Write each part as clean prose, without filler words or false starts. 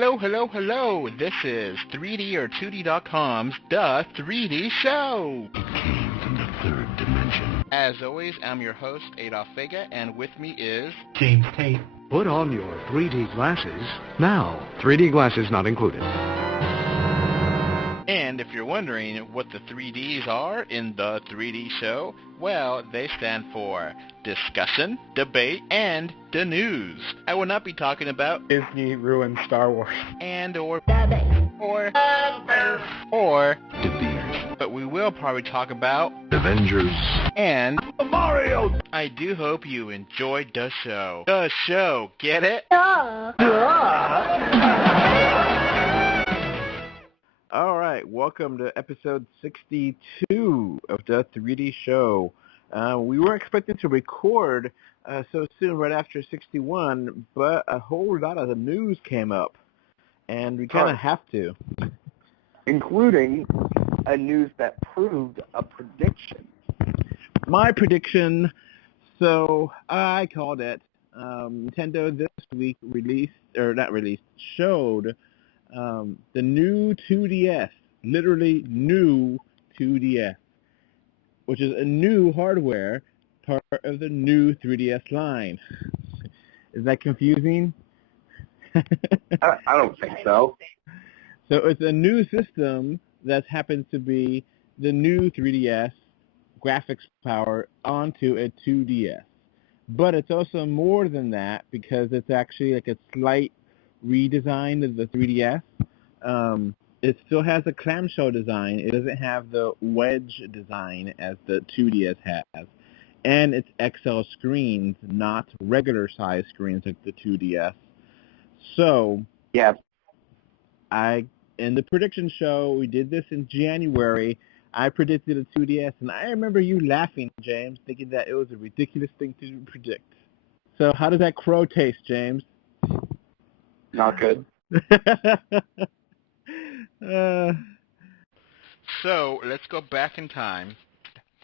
Hello, hello, hello. This is 3D or 2D.com's The 3D Show. It came from the third dimension. As always, I'm your host, Adolph Vega, and with me is... James Tate. Put on your 3D glasses now. 3D glasses not included. And if you're wondering what the 3Ds are in The 3D Show, well, they stand for discussion, debate, and the news. I will not be talking about Disney ruined Star Wars. and or De Beers. but we will probably talk about Avengers. and Mario. I do hope you enjoyed the show. The show, get it? All right, welcome to episode 62 of the 3D Show. We weren't expecting to record so soon right after 61, but a whole lot of the news came up, and we kind of have to. Including a news that proved a prediction. My prediction, so I called it. Nintendo this week showed the new 2DS, literally new 2DS, which is a new hardware, part of the new 3DS line. Is that confusing? I don't think so. So it's a new system that happens to be the new 3DS graphics power onto a 2DS. But it's also more than that because it's actually like a slight redesign of the 3DS. It still has a clamshell design. It doesn't have the wedge design as the 2DS has. And it's XL screens, not regular size screens like the 2DS. So, Yeah. In the prediction show, we did this in January. I predicted a 2DS, and I remember you laughing, James, thinking that it was a ridiculous thing to predict. So how does that crow taste, James? Not good. So let's go back in time.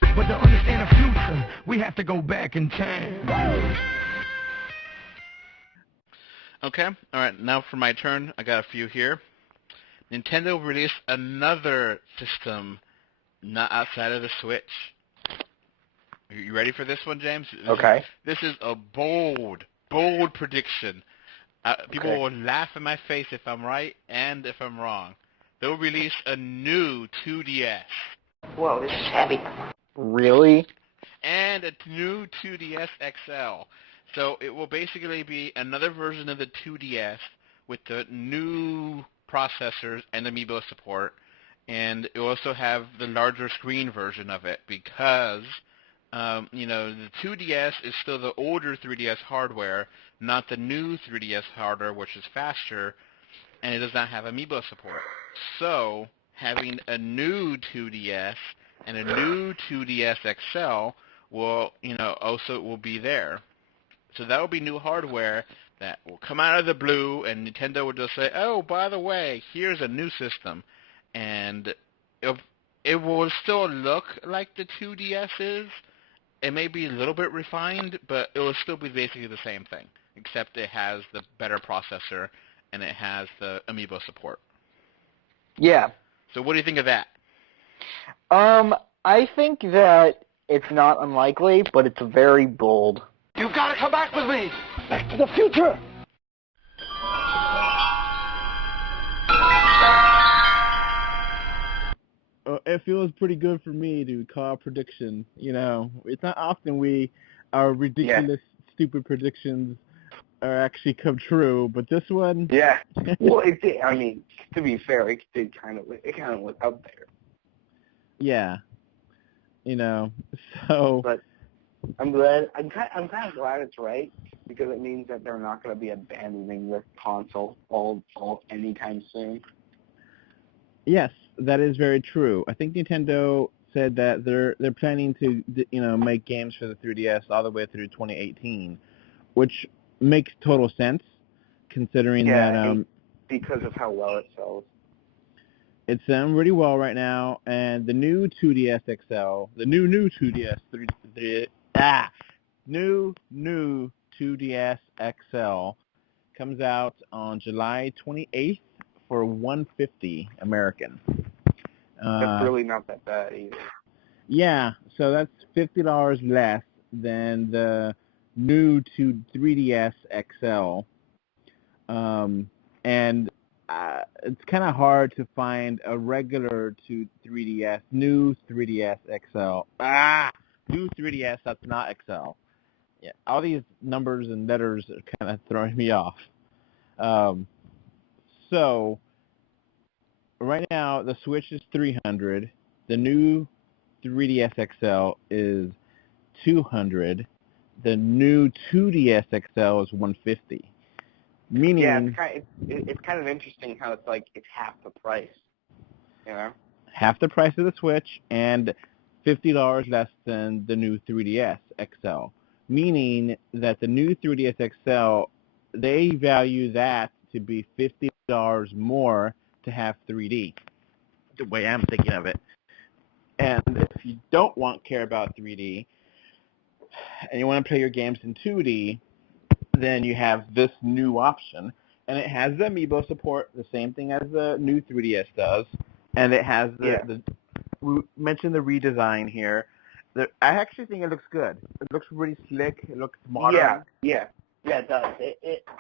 But to understand the future, we have to go back in time. Okay, all right, now for my turn. I got a few here. Nintendo released another system not outside of the Switch. Are you ready for this one, James? Okay. This is a bold prediction. People will laugh in my face if I'm right and if I'm wrong. They'll release a new 2DS. Whoa, this is heavy. Really? And a new 2DS XL. So it will basically be another version of the 2DS with the new processors and amiibo support, and it will also have the larger screen version of it because, the 2DS is still the older 3DS hardware, not the new 3DS hardware, which is faster, and it does not have amiibo support. So having a new 2DS and a new 2DS XL will be there. So that will be new hardware that will come out of the blue, and Nintendo will just say, oh, by the way, here's a new system. And it will still look like the 2DS is. It may be a little bit refined, but it will still be basically the same thing, except it has the better processor and it has the amiibo support. Yeah. So what do you think of that? I think that it's not unlikely, but it's very bold. You've got to come back with me. Back to the future. It feels pretty good for me to call a prediction. It's not often our ridiculous, stupid predictions are actually come true, but this one. Yeah. Well, it did. I mean, to be fair, it kind of was out there. Yeah. So. But I'm glad. I'm kind of glad it's right because it means that they're not going to be abandoning the console all anytime soon. Yes, that is very true. I think Nintendo said that they're planning to make games for the 3DS all the way through 2018, which makes total sense considering that because of how well it sells. It's selling really well right now, and the new 2DS XL, the new 2DS new 2DS XL Comes out on July 28th for $150 American. That's really not that bad either. Yeah, so that's $50 less than the new 3DS XL. And it's kind of hard to find a regular new 3DS XL. New 3DS that's not XL. Yeah, all these numbers and letters are kind of throwing me off. So right now the Switch is $300. The new 3DS XL is $200. The new 2DS XL is $150. Meaning, yeah, it's kind of interesting how it's like it's half the price. You know, half the price of the Switch and $50 less than the new 3DS XL. Meaning that the new 3DS XL, they value that to be $50 more to have 3D. The way I'm thinking of it. And if you don't care about 3D and you want to play your games in 2D, then you have this new option. And it has the amiibo support, the same thing as the new 3DS does. And it has we mentioned the redesign here. I actually think it looks good. It looks really slick. It looks modern. Yeah, it does.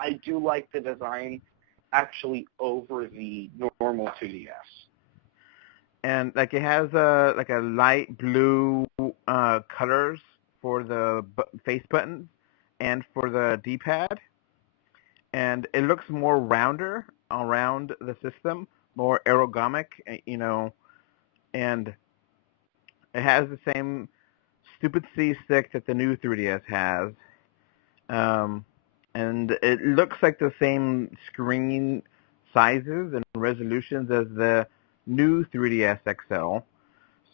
I do like the design actually over the normal 2DS. And like it has a light blue colors for the face buttons and for the D-pad, and it looks more rounder around the system, more ergonomic, and it has the same stupid C stick that the new 3DS has, and it looks like the same screen sizes and resolutions as the new 3DS XL.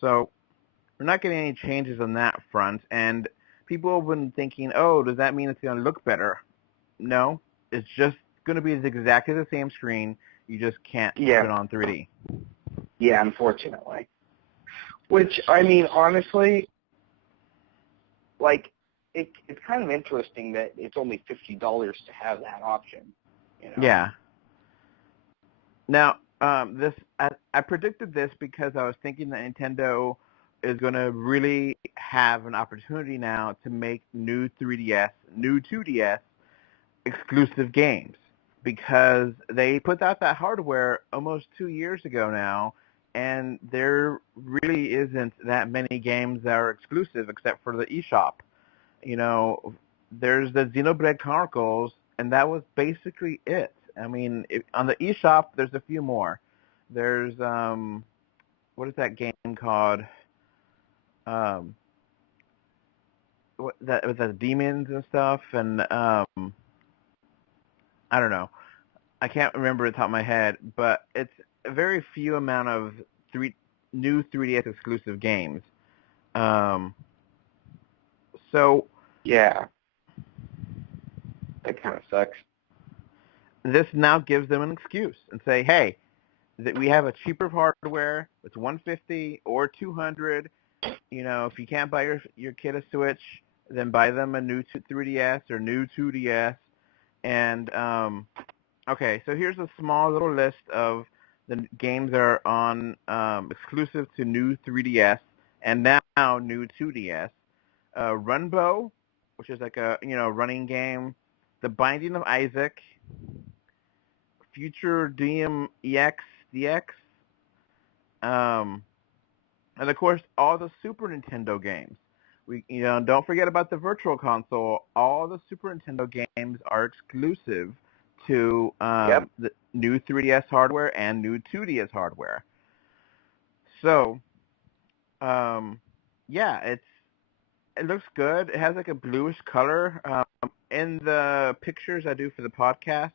So we're not getting any changes on that front, and people have been thinking, oh, does that mean it's going to look better? No, it's just going to be exactly the same screen. You just can't put it on 3D. Yeah, unfortunately. Which, I mean, honestly, like, it's kind of interesting that it's only $50 to have that option. You know? Yeah. Now, I predicted this because I was thinking that Nintendo is going to really have an opportunity now to make new 3DS, new 2DS exclusive games, because they put out that hardware almost 2 years ago now, and there really isn't that many games that are exclusive except for the eShop. There's the Xenoblade Chronicles, and that was basically it. I mean, on the eShop, there's a few more. There's, what is that game called? With the demons and stuff, and I don't know. I can't remember at the top of my head, but it's a very few amount of new 3DS exclusive games. So yeah, that kind of sucks. This now gives them an excuse and say, hey, that we have a cheaper hardware. It's $150 or $200. If you can't buy your kid a Switch, then buy them a new 3DS or new 2DS. And okay, so here's a small little list of the games that are on exclusive to new 3DS and now new 2DS. Runbow, which is like a running game. The Binding of Isaac. Future DX, and of course all the Super Nintendo games. We don't forget about the Virtual Console. All the Super Nintendo games are exclusive to the new 3DS hardware and new 2DS hardware. So, it looks good. It has like a bluish color. In the pictures I do for the podcast,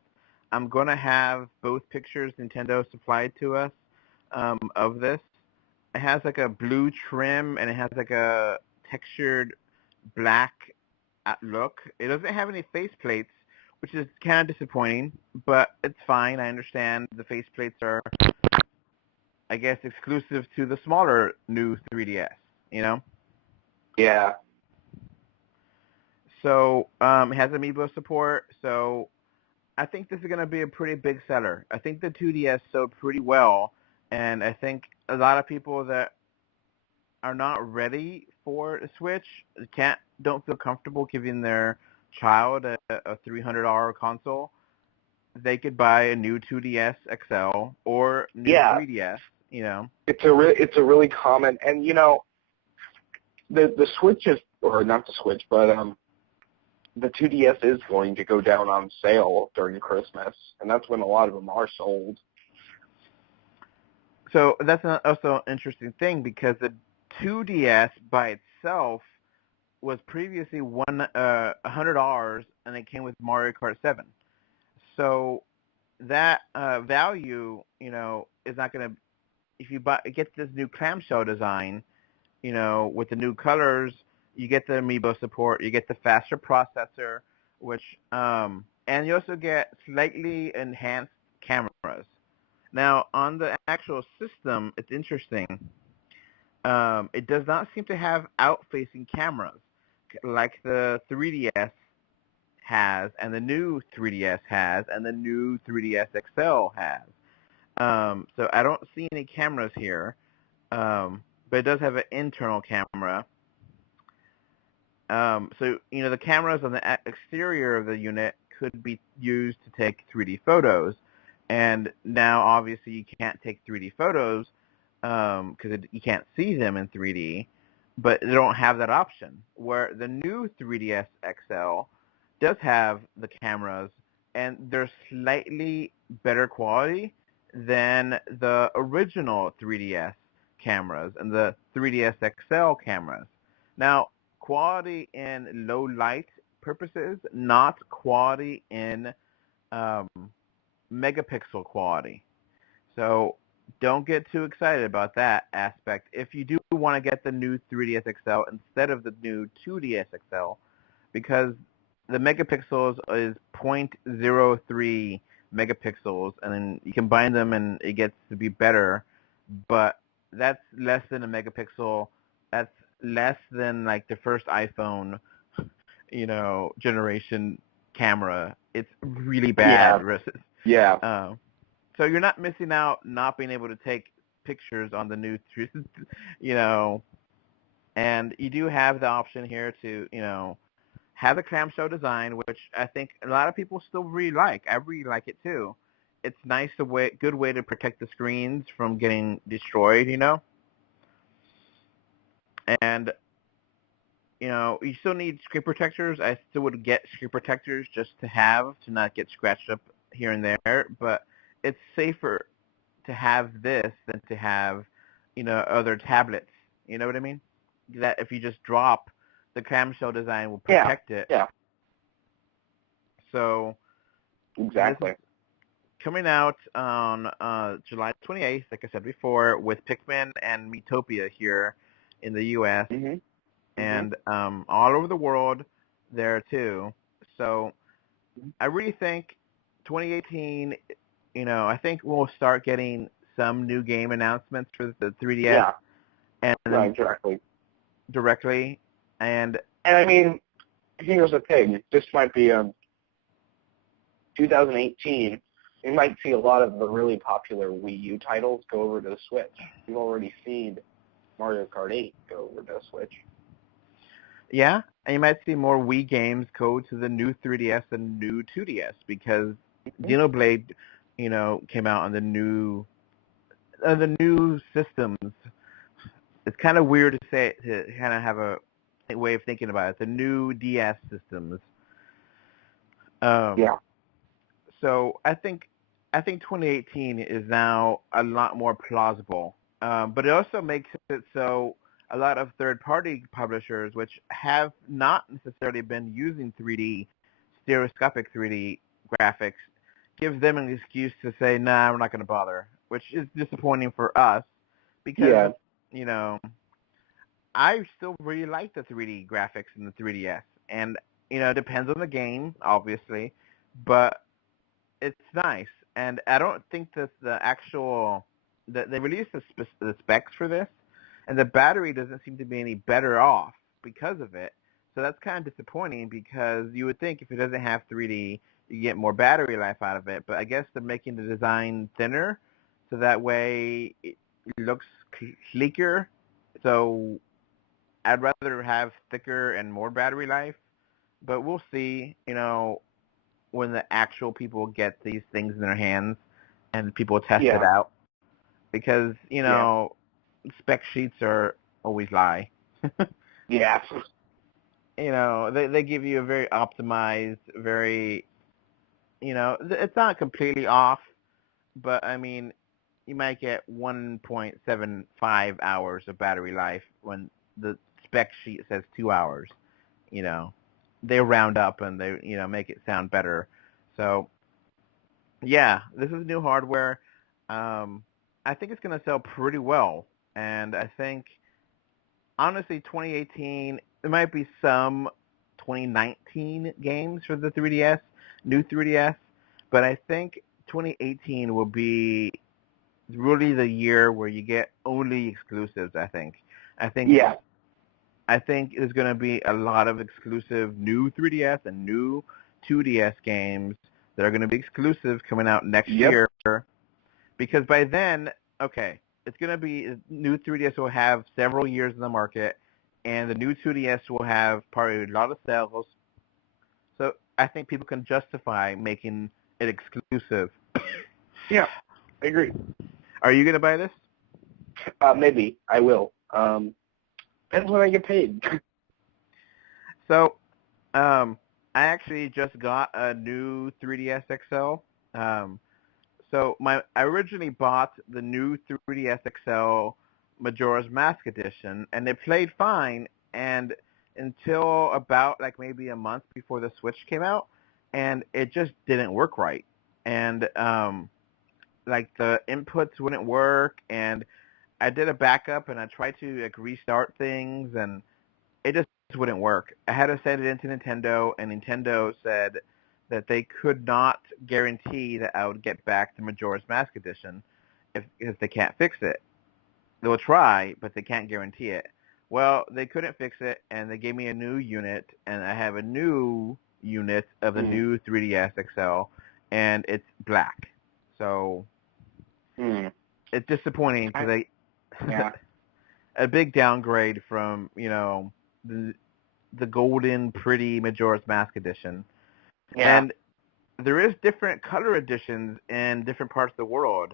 I'm going to have both pictures Nintendo supplied to us of this. It has like a blue trim, and it has like a textured black look. It doesn't have any faceplates, which is kind of disappointing, but it's fine. I understand the faceplates are, I guess, exclusive to the smaller new 3DS, Yeah. So it has amiibo support, so I think this is going to be a pretty big seller. I think the 2DS sold pretty well, and I think a lot of people that are not ready for a Switch don't feel comfortable giving their child a $300 console. They could buy a new 2DS XL or new Yeah. 3DS. You know, It's a really common, and the Switch is, or not the Switch, but the 2DS is going to go down on sale during Christmas, and that's when a lot of them are sold. so that's also an interesting thing because the 2DS by itself was previously $100, and it came with Mario Kart 7. So that value, is not going to, if you get this new clamshell design, with the new colors, you get the amiibo support, you get the faster processor, which and you also get slightly enhanced cameras. Now, on the actual system, it's interesting. It does not seem to have out-facing cameras like the 3DS has, and the new 3DS has, and the new 3DS XL has. So I don't see any cameras here, but it does have an internal camera. So, the cameras on the exterior of the unit could be used to take 3D photos. And now, obviously, you can't take 3D photos because you can't see them in 3D, but they don't have that option. Where the new 3DS XL does have the cameras, and they're slightly better quality than the original 3DS cameras and the 3DS XL cameras. Now, quality in low light purposes, not quality in um, megapixel quality. So don't get too excited about that aspect. If you do want to get the new 3DS XL instead of the new 2DS XL, because the megapixels is 0.03 megapixels, and then you combine them and it gets to be better, but that's less than a megapixel. That's less than like the first iPhone, generation camera. It's really bad. Yeah. So you're not missing out not being able to take pictures on the new, you know, and you do have the option here to, have the clamshell design, which I think a lot of people still really like. I really like it too. It's nice, good way to protect the screens from getting destroyed, and you still need screen protectors. I still would get screen protectors just to not get scratched up here and there, but it's safer to have this than to have, other tablets. You know what I mean? That if you just drop, the clamshell design will protect it. Yeah. So Exactly. coming out on July 28th, like I said before, with Pikmin and Miitopia here in the U.S. Mhm. and all over the world there too. So I really think 2018, I think we'll start getting some new game announcements for the 3DS Yeah. and Right, exactly. directly. And I mean, here's the thing. This might be 2018. We might see a lot of the really popular Wii U titles go over to the Switch. We've already seen Mario Kart 8 go over to the Switch. yeah, and you might see more Wii games go to the new 3DS and new 2DS because Xenoblade, came out on the new systems. It's kind of weird to say to kind of have a way of thinking about it. The new DS systems. Yeah. So I think 2018 is now a lot more plausible. But it also makes it so a lot of third-party publishers, which have not necessarily been using 3D, stereoscopic 3D graphics, gives them an excuse to say, nah, we're not going to bother, which is disappointing for us because, I still really like the 3D graphics in the 3DS. And, it depends on the game, obviously, but it's nice. And I don't think that they released the specs for this, and the battery doesn't seem to be any better off because of it. So that's kind of disappointing because you would think if it doesn't have 3D, you get more battery life out of it. But I guess they're making the design thinner, so that way it looks sleeker. So I'd rather have thicker and more battery life. But we'll see, when the actual people get these things in their hands and people test it out. Because, spec sheets are always lie. Yeah. They give you a very optimized, very, it's not completely off, but I mean, you might get 1.75 hours of battery life when the spec sheet says 2 hours. They round up and they, make it sound better. So, yeah, this is new hardware. I think it's going to sell pretty well, and I think, honestly, 2018, there might be some 2019 games for the 3DS, new 3DS, but I think 2018 will be really the year where you get only exclusives, I think. Yeah. I think there's going to be a lot of exclusive new 3DS and new 2DS games that are going to be exclusive coming out next year. Because by then, okay, it's going to be, new 3DS will have several years in the market, and the new 2DS will have probably a lot of sales. So I think people can justify making it exclusive. Yeah, I agree. Are you going to buy this? Maybe. I will. Depends when I get paid. So, I actually just got a new 3DS XL. So I originally bought the new 3DS XL Majora's Mask Edition, and it played fine, and until about like maybe a month before the Switch came out, and it just didn't work right. And like the inputs wouldn't work, and I did a backup and I tried to like restart things, and it just wouldn't work. I had to send it into Nintendo, and Nintendo said that they could not guarantee that I would get back the Majora's Mask Edition if they can't fix it. They'll try, but they can't guarantee it. Well, they couldn't fix it, and they gave me a new unit, and I have a new unit of the new 3DS XL, and it's black. So it's disappointing because a big downgrade from the golden pretty Majora's Mask Edition. Yeah. And there is different color editions in different parts of the world.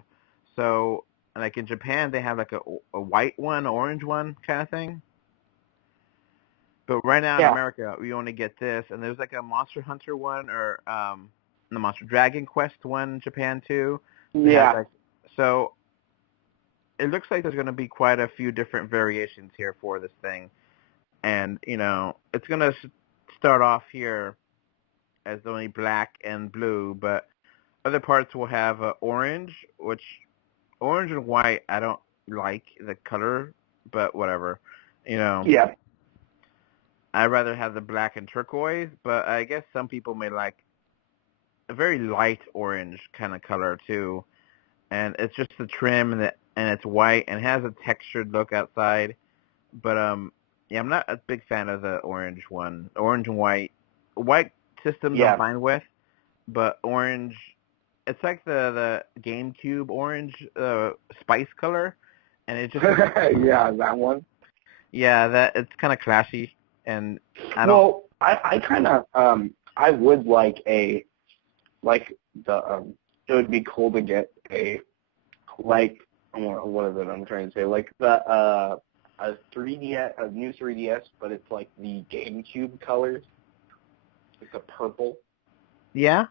So, like in Japan, they have like a white one, orange one kind of thing. But right now in America, we only get this. And there's like a Monster Hunter one or the Monster Dragon Quest one in Japan too. Yeah. So, it looks like there's going to be quite a few different variations here for this thing. And, it's going to start off here as only black and blue, but other parts will have orange, which orange and white, I don't like the color, but whatever. Yeah. I'd rather have the black and turquoise, but I guess some people may like a very light orange kind of color too. And it's just the trim and it's white and it has a textured look outside. But yeah, I'm not a big fan of the orange one. Orange and white. White systems I'm fine with, but orange, it's like the GameCube orange spice color, and it just yeah, that one. Yeah, that it's kind of clashy, and I don't. Well, I kind of I would like it would be cool to get a what is it I'm trying to say, like a 3DS, a new 3DS, but it's like the GameCube colors. It's a purple. Yeah,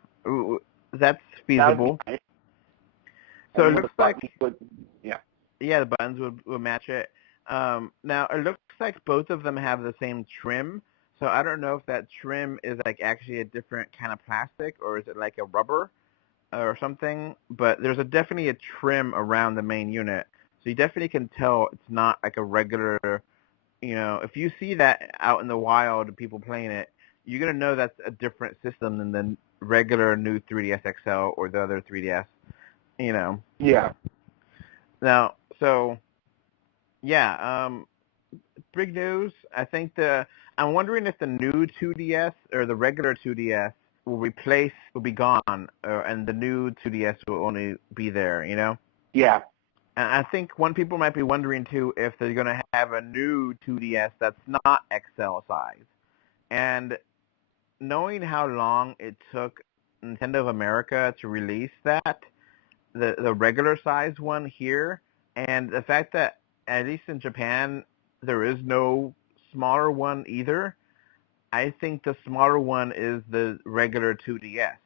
that's feasible. Nice. So it looks like the buttons would match it. Now it looks like both of them have the same trim. So I don't know if that trim is like actually a different kind of plastic or is it like a rubber or something. But there's definitely a trim around the main unit, so you definitely can tell it's not like a regular. If you see that out in the wild and people playing it, you're going to know that's a different system than the regular new 3DS XL or the other 3DS, Yeah. Now, so, big news. I think I'm wondering if the new 2DS or the regular 2DS will be gone, and the new 2DS will only be there, you know? Yeah. And I think one people might be wondering, too, if they're going to have a new 2DS that's not XL size. And knowing how long it took Nintendo of America to release that, the regular size one here, and the fact that, at least in Japan, there is no smaller one either, I think the smaller one is the regular 2DS.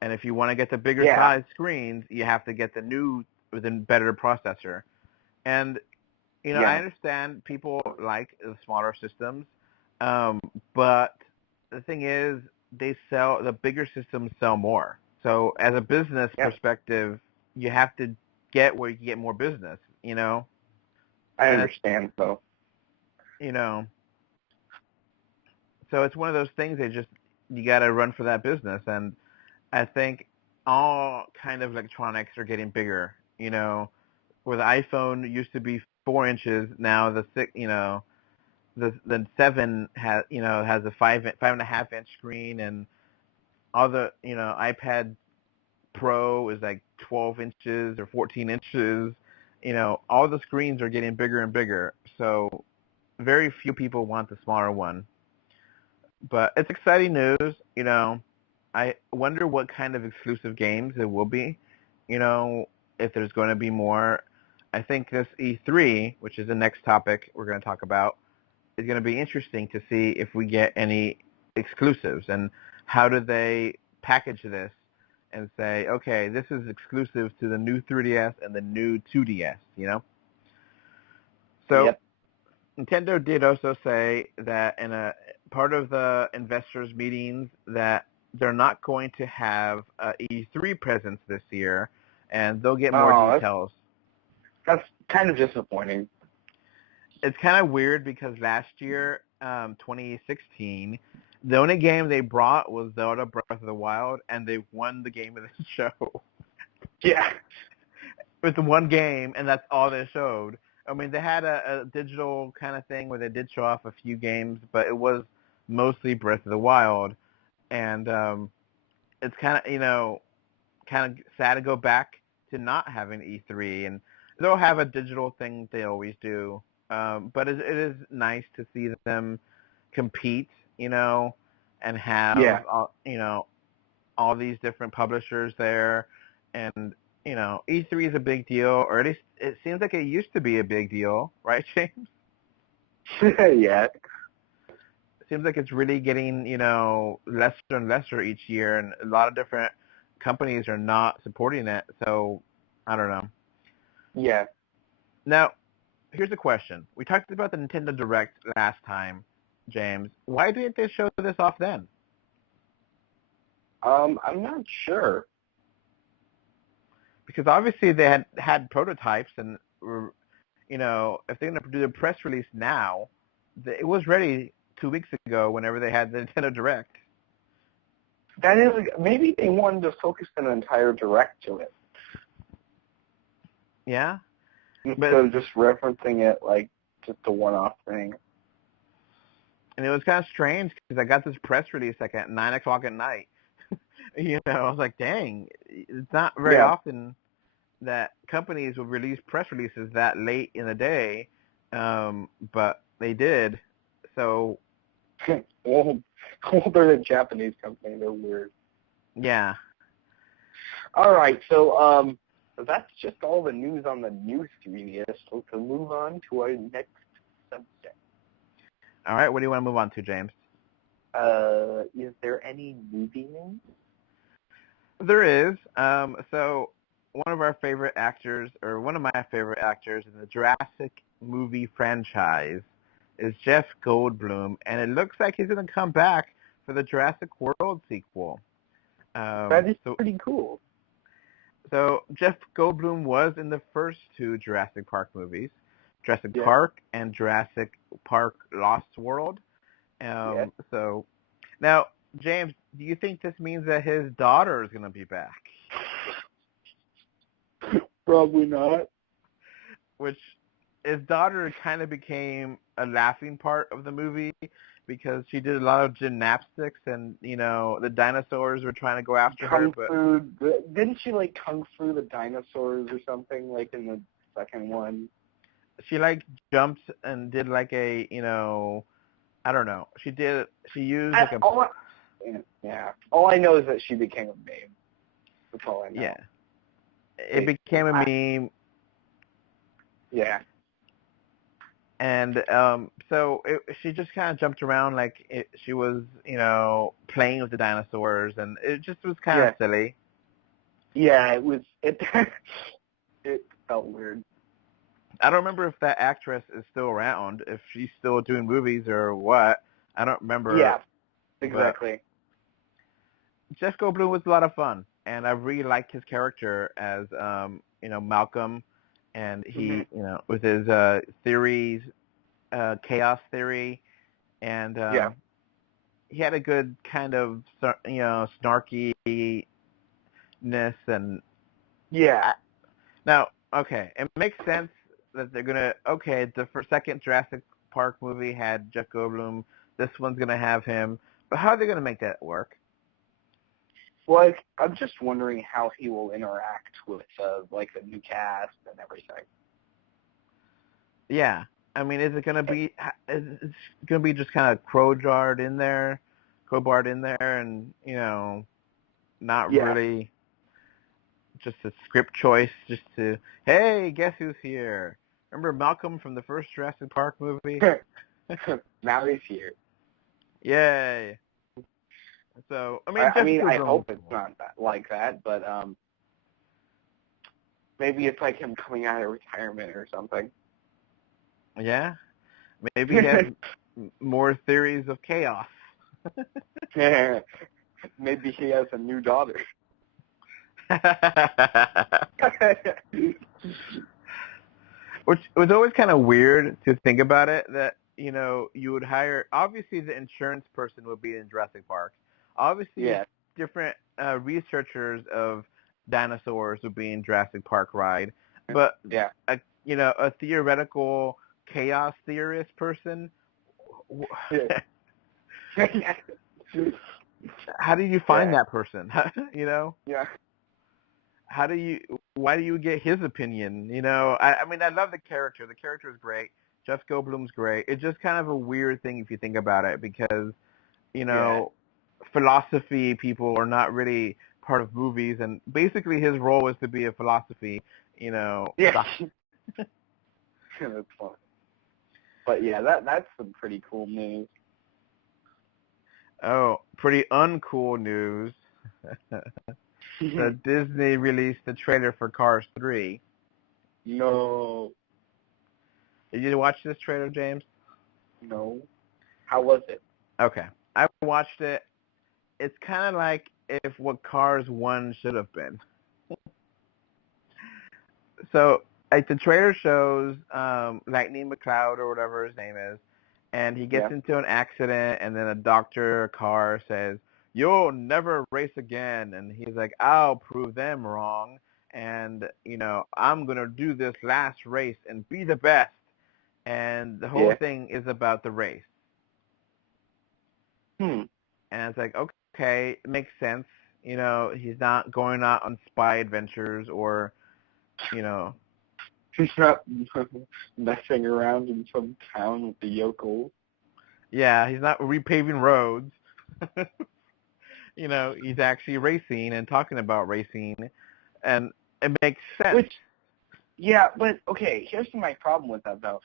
And if you want to get the bigger Yeah. size screens, you have to get the new with a better processor. And, you know, I Yeah. understand people like the smaller systems, but the thing is, the bigger systems sell more. So as a business Yeah. perspective, you have to get where you can get more business, you know? I And understand, though. you know, so it's one of those things you got to run for that business. And I think all kind of electronics are getting bigger, you know, where the iPhone used to be 4 inches, now the 7 has a 5.5 inch screen, and all the iPad Pro is like 12 inches or 14 inches. You know, all the screens are getting bigger and bigger. So very few people want the smaller one. But it's exciting news. You know, I wonder what kind of exclusive games it will be. You know, if there's going to be more. I think this E3, which is the next topic we're going to talk about, is going to be interesting to see if we get any exclusives and how do they package this and say, okay, this is exclusive to the new 3DS and the new 2DS, you know? So Yep. Nintendo did also say that in a part of the investors meetings that they're not going to have a E3 presence this year, and they'll get more Oh, details. that's kind of disappointing. It's kind of weird because last year, 2016, the only game they brought was Zelda Breath of the Wild, and they won the game of the show Yeah. with the one game, and that's all they showed. I mean, they had a digital kind of thing where they did show off a few games, but it was mostly Breath of the Wild, and it's kind of sad to go back to not having E3, and they'll have a digital thing they always do. But it is nice to see them compete, you know, and have Yeah. all these different publishers there, and E3 is a big deal, or at least it seems like it used to be a big deal, right, James? Yeah. It seems like it's really getting lesser and lesser each year, and a lot of different companies are not supporting it. So I don't know. Yeah. Now, here's a question. We talked about the Nintendo Direct last time, James. Why didn't they show this off then? I'm not sure. Because obviously they had prototypes, and if they're going to do the press release now, it was ready 2 weeks ago whenever they had the Nintendo Direct. That is, maybe they wanted to focus an entire direct to it. Yeah? Instead of just referencing it like just a one-off thing. And it was kind of strange because I got this press release like at 9 o'clock at night. I was like, dang, it's not very often that companies will release press releases that late in the day, but they did. So, well, they're a Japanese company. They're weird. yeah. All right, so that's just all the news on the new 3DS. So to move on to our next subject. All right, what do you want to move on to, James? Is there any movie news? There is. So one of my favorite actors in the Jurassic movie franchise is Jeff Goldblum, and it looks like he's going to come back for the Jurassic World sequel. That is pretty cool. So Jeff Goldblum was in the first two Jurassic Park movies, Jurassic Park and Jurassic Park Lost World. So now, James, do you think this means that his daughter is going to be back? Probably not. Which his daughter kind of became a laughing part of the movie because she did a lot of gymnastics, and the dinosaurs were trying to go after her. Kung Fu. Didn't she like Kung Fu the dinosaurs or something like in the second one? She like jumped and did like a I don't know. She used like a All I know is that she became a meme. That's all I know. yeah. It became a meme. Yeah. And so she just kind of jumped around like she was, playing with the dinosaurs, and it just was kind of silly. Yeah, it was. It felt weird. I don't remember if that actress is still around, if she's still doing movies or what. I don't remember. Yeah, exactly. Jeff Goldblum was a lot of fun, and I really liked his character as, Malcolm, and he, with his theories, chaos theory, and he had a good kind of, snarkiness, and now, okay, it makes sense that they're gonna. Okay, the second Jurassic Park movie had Jeff Goldblum. This one's gonna have him, but how are they gonna make that work? Well, I'm just wondering how he will interact with like the new cast and everything. Yeah, I mean, is it gonna be? Is it gonna be just kind of crowbarred in there, and not really just a script choice, just to, hey, guess who's here? Remember Malcolm from the first Jurassic Park movie? Now he's here. Yay! So I hope it's not like that, but maybe it's like him coming out of retirement or something. Yeah, maybe he has more theories of chaos. Maybe he has a new daughter. Which was always kind of weird to think about it, that you would hire, obviously the insurance person would be in Jurassic Park. Obviously, different researchers of dinosaurs would be in Jurassic Park ride, but a theoretical chaos theorist person. How do you find that person? Yeah. Why do you get his opinion? I mean, I love the character. The character is great. Jeff Goldblum's great. It's just kind of a weird thing if you think about it, because, philosophy people are not really part of movies, and basically his role is to be a philosophy, Yeah. That's fun. But yeah, that's some pretty cool news. Oh, pretty uncool news. Disney released the trailer for Cars 3. No. Did you watch this trailer, James? No. How was it? Okay. I watched it. It's kind of like if what Cars 1 should have been. So, like, the trailer shows Lightning McCloud, or whatever his name is, and he gets into an accident, and then a doctor car says, "You'll never race again," and he's like, "I'll prove them wrong, and I'm gonna do this last race and be the best," and the whole thing is about the race. And it's like, okay, it makes sense. He's not going out on spy adventures, or he's not messing around in some town with the yokels. Yeah, he's not repaving roads. He's actually racing and talking about racing, and it makes sense. But okay, here's my problem with that though.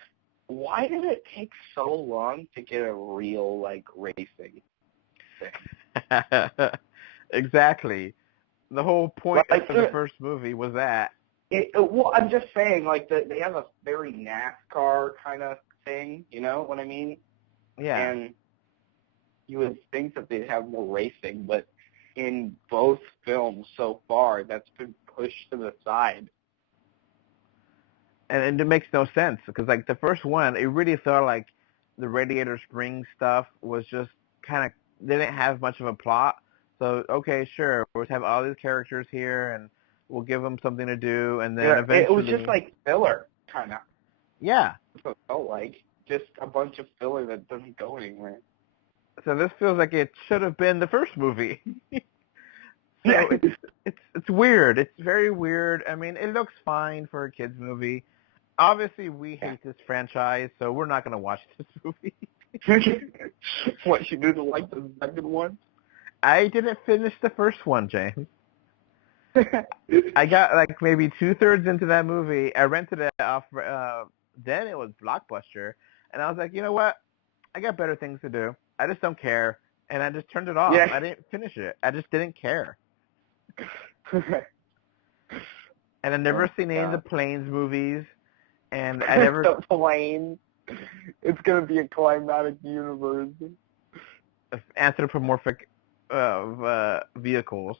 Why did it take so long to get a real racing thing? Exactly. The whole point of the first movie was that. Well, I'm just saying, they have a very NASCAR kind of thing, you know what I mean? Yeah. And you would think that they'd have more racing, but in both films so far, that's been pushed to the side. And it makes no sense, because, the first one, it really felt like the Radiator Springs stuff was just kind of, they didn't have much of a plot. So, okay, sure, we'll have all these characters here, and we'll give them something to do, and then eventually... It was just filler, kind of. Yeah. That's what it felt like. Just a bunch of filler that doesn't go anywhere. So this feels like it should have been the first movie. So it's weird. It's very weird. I mean, it looks fine for a kids movie. Obviously, we hate this franchise, so we're not going to watch this movie. What, you didn't like the second one? I didn't finish the first one, James. I got like maybe 2/3 into that movie. I rented it off. Then it was Blockbuster, and I was like, you know what? I got better things to do. I just don't care, and I just turned it off. Yeah. I didn't finish it. I just didn't care. And I've never seen any of the Planes movies, and I never. The plane. It's gonna be a climatic universe. Anthropomorphic vehicles.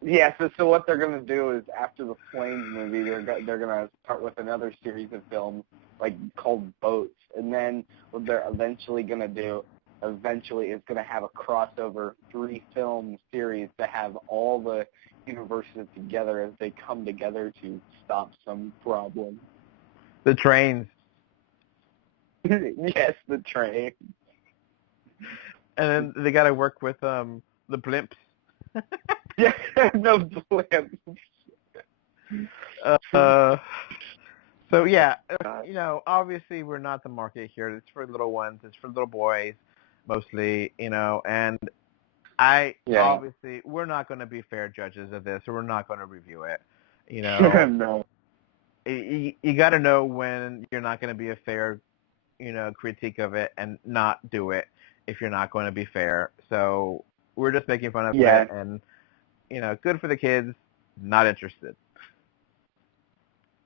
Yeah, so what they're gonna do is after the Planes movie, they're gonna start with another series of films like called Boats, and then what they're eventually gonna do, is gonna have a crossover 3-film series to have all the universes together as they come together to stop some problem. The trains. Yes, the train. And then they got to work with the blimps. Yeah, no plans. So yeah, obviously we're not the market here. It's for little ones. It's for little boys, mostly. And obviously we're not going to be fair judges of this, or we're not going to review it. No. You got to know when you're not going to be a fair, critique of it, and not do it if you're not going to be fair. So we're just making fun of it, and good for the kids. Not interested.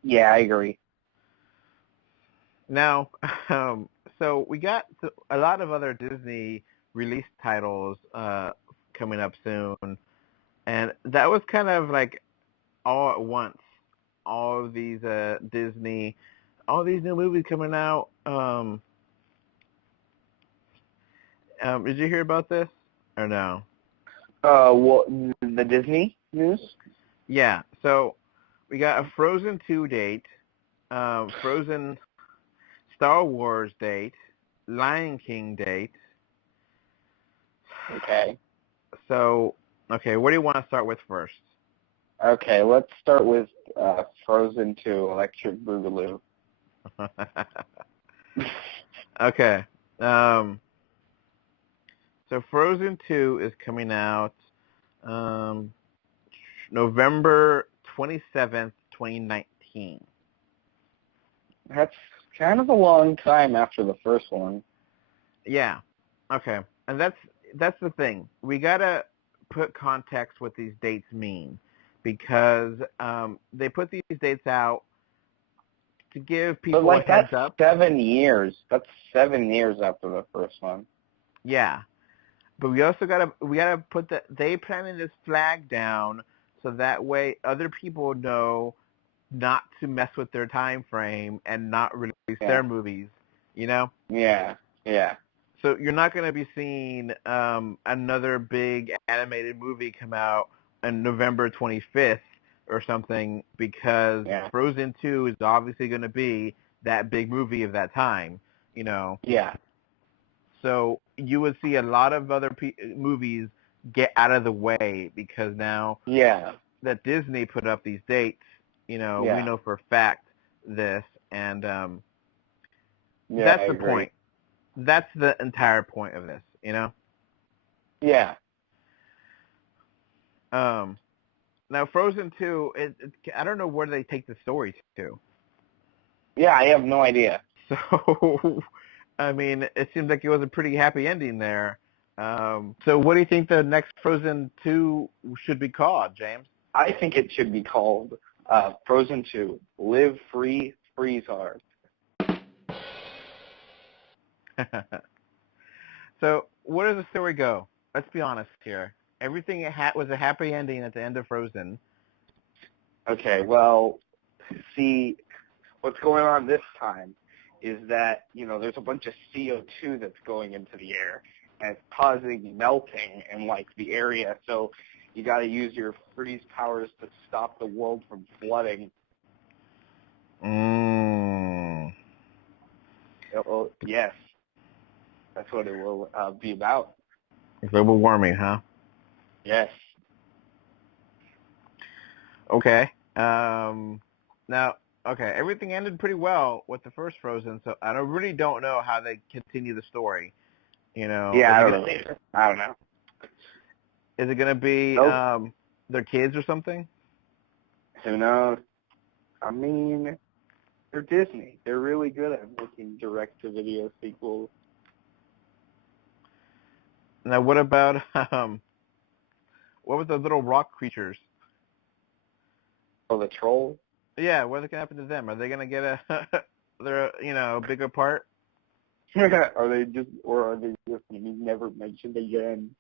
Yeah, I agree. Now, so we got a lot of other Disney release titles coming up soon, and that was kind of like all at once. All of these Disney, all these new movies coming out. Did you hear about this or no? Well, the Disney news? Yeah. So we got a Frozen 2 date, Frozen Star Wars date, Lion King date. Okay. So, what do you want to start with first? Okay, let's start with Frozen 2, Electric Boogaloo. Okay. So Frozen 2 is coming out November 27th, 2019. That's kind of a long time after the first one. Yeah. Okay. And that's the thing. We got to put context what these dates mean, because they put these dates out to give people a heads up. 7 years. That's 7 years after the first one. Yeah. But we also gotta put they planted this flag down so that way other people know not to mess with their time frame and not release their movies, Yeah. Yeah. So you're not gonna be seeing another big animated movie come out on November 25th or something, because Frozen 2 is obviously gonna be that big movie of that time, Yeah. So you would see a lot of other movies get out of the way, because now that Disney put up these dates, we know for a fact this, and that's the point. That's the entire point of this, Yeah. Now Frozen 2, I don't know where they take the story to. Yeah, I have no idea. So, I mean, it seems like it was a pretty happy ending there. So what do you think the next Frozen 2 should be called, James? I think it should be called Frozen 2, Live Free, Freeze Hard. So where does the story go? Let's be honest here. Everything was a happy ending at the end of Frozen. Okay, well, see, what's going on this time is that, there's a bunch of CO2 that's going into the air, and it's causing melting in, the area, so you got to use your freeze powers to stop the world from flooding. Yes. That's what it will be about. Global warming, huh? Yes. Okay. Now, okay, everything ended pretty well with the first Frozen, so I really don't know how they continue the story. You know, Yeah, I don't know either. I don't know. is it gonna be Nope. their kids or something? Who knows? I mean, they're Disney. They're really good at making direct-to-video sequels. Now, what about what was those little rock creatures? Oh, the Trolls? Yeah, what's gonna happen to them? Are they gonna get a a bigger part? Are they just never mentioned again?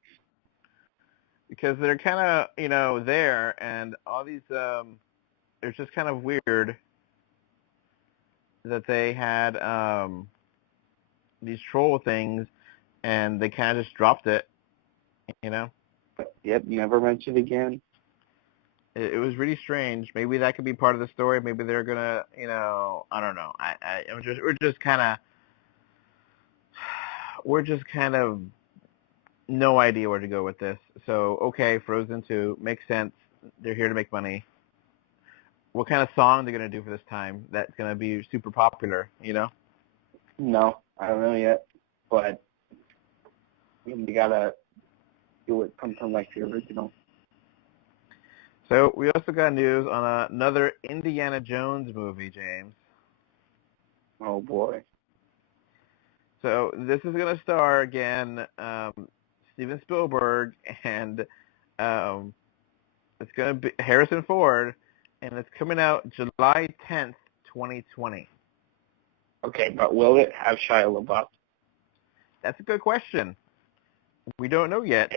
Because they're kind of there, and all these it's just kind of weird that they had these troll things, and they kind of just dropped it. You know, Yep, never mentioned again. it was really strange. Maybe that could be part of the story. Maybe they're gonna, I don't know. We're just kind of no idea where to go with this. So okay, Frozen 2 makes sense. They're here to make money. What kind of song they're gonna do for this time that's gonna be super popular? No, I don't know yet. But we gotta do it something like the original. So we also got news on another Indiana Jones movie, James. Oh boy. So this is going to star again Steven Spielberg, and it's going to be Harrison Ford, and it's coming out July 10th, 2020. Okay, but will it have Shia LaBeouf? That's a good question. We don't know yet.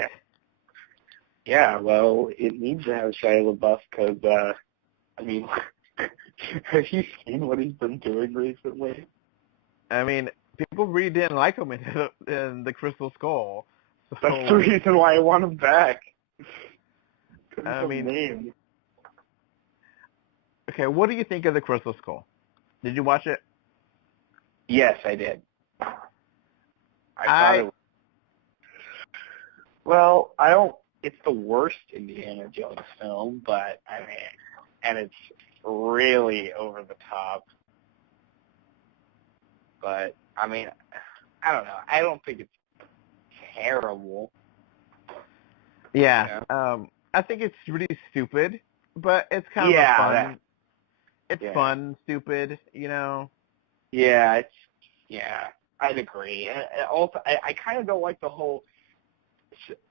Yeah, well, it needs to have Shia LaBeouf because, have you seen what he's been doing recently? I mean, people really didn't like him in the Crystal Skull. So, that's the reason why I want him back. I mean, okay, what do you think of the Crystal Skull? Did you watch it? Yes, I did. I thought it was... Well, I don't... It's the worst Indiana Jones film, but, and it's really over the top. But, I don't know. I don't think it's terrible. Yeah. I think it's really stupid, but it's kind of fun. It's fun, stupid, Yeah, I'd agree. And also, I kind of don't like the whole,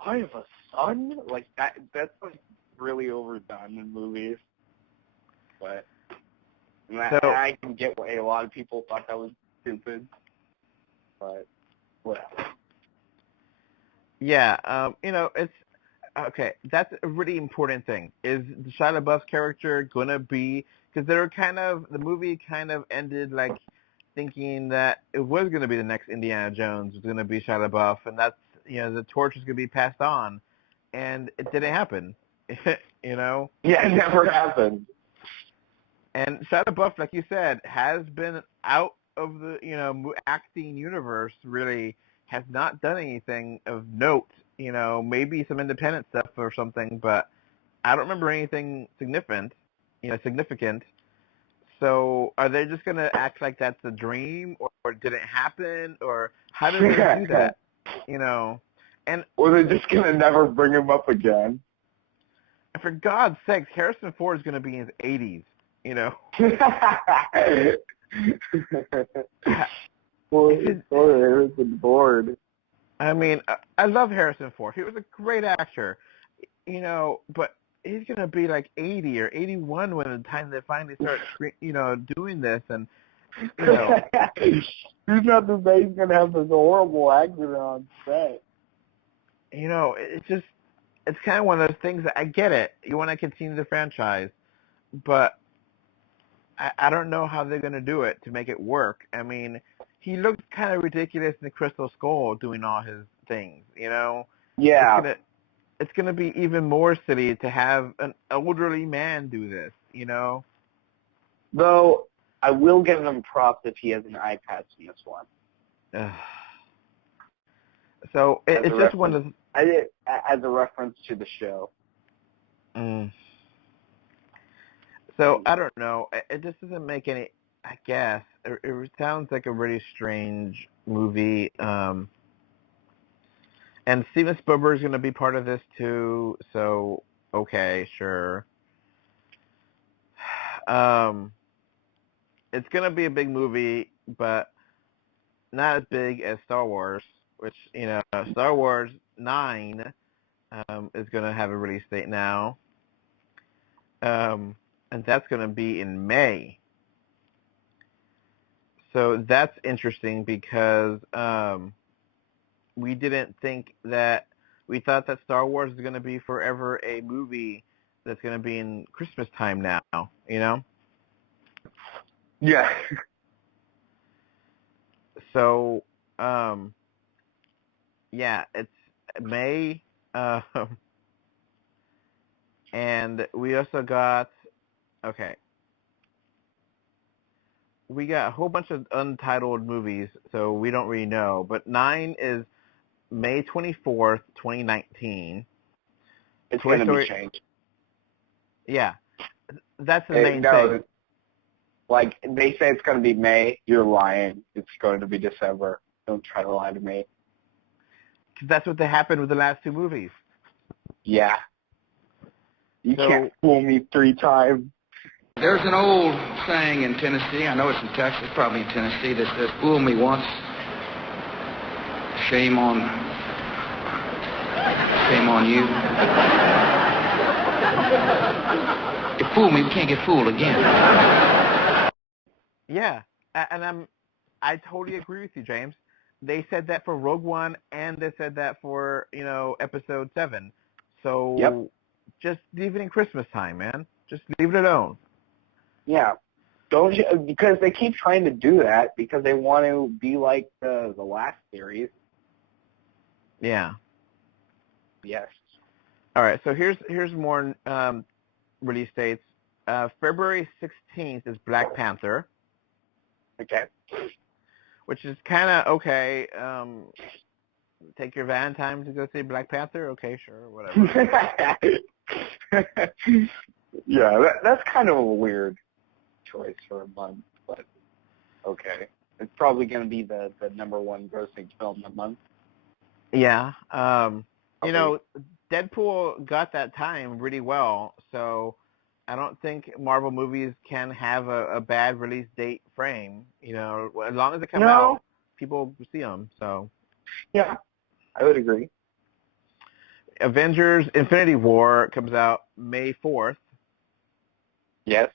I have a son? Like, that's like really overdone in movies. But I can get why a lot of people thought that was stupid. But whatever. Yeah, it's okay. That's a really important thing. Is the Shia LaBeouf's character gonna be? Because the movie kind of ended like thinking that it was gonna be the next Indiana Jones. It was gonna be Shia LaBeouf, and that's the torch is gonna be passed on, and it didn't happen. Yeah, it never happened. And Shia LaBeouf, like you said, has been out of the acting universe. Really, has not done anything of note. Maybe some independent stuff or something, but I don't remember anything significant. So, are they just gonna act like that's a dream, or did it happen, or how did they do that? And or they're just gonna never bring him up again. For God's sakes, Harrison Ford is gonna be in his 80s. Poor Harrison Ford. I mean, I love Harrison Ford. He was a great actor, but he's going to be like 80 or 81 when the time they finally start, doing this. And, he's not the same. He's going to have this horrible accident on set. It's kind of one of those things that I get it. You want to continue the franchise, but I don't know how they're going to do it to make it work. I mean, he looked kind of ridiculous in the Crystal Skull doing all his things, Yeah. It's gonna be even more silly to have an elderly man do this, Though, I will give him props if he has an eye patch in this one. So it's just one of I did as a reference to the show. So I don't know. It just doesn't make any. I guess it sounds like a really strange movie. And Steven Spielberg is going to be part of this too. So okay, sure. It's going to be a big movie, but not as big as Star Wars, which, Star Wars 9 is going to have a release date now. And that's going to be in May. So that's interesting because we thought that Star Wars is going to be forever a movie that's going to be in Christmas time now, Yeah. So, yeah, it's May, and we also got, we got a whole bunch of untitled movies, so we don't really know, but 9 is May 24th, 2019. It's going to be changed. Yeah, that's the main thing. Like, they say it's going to be May. You're lying. It's going to be December. Don't try to lie to me. Because that's what happened with the last two movies. Yeah. You can't fool me 3 times. There's an old saying in Tennessee, I know it's in Texas, probably in Tennessee, that says, fool me once, shame on you. You fool me, we can't get fooled again. Yeah, and I totally agree with you, James. They said that for Rogue One, and they said that for, Episode 7. So just leave it in Christmas time, man. Just leave it alone. Yeah. Because they keep trying to do that because they want to be like the last series. Yeah. Yes. All right, so here's more release dates. February 16th is Black Panther. Okay. Which is kind of okay. Take your Valentine to go see Black Panther? Okay, sure, whatever. Yeah, that's kind of a weird choice for a month, but okay. It's probably going to be the number 1 grossing film a month. Yeah. Deadpool got that time really well, so I don't think Marvel movies can have a bad release date frame. As long as they come out, people see them. So. Yeah, I would agree. Avengers: Infinity War comes out May 4th. Yes.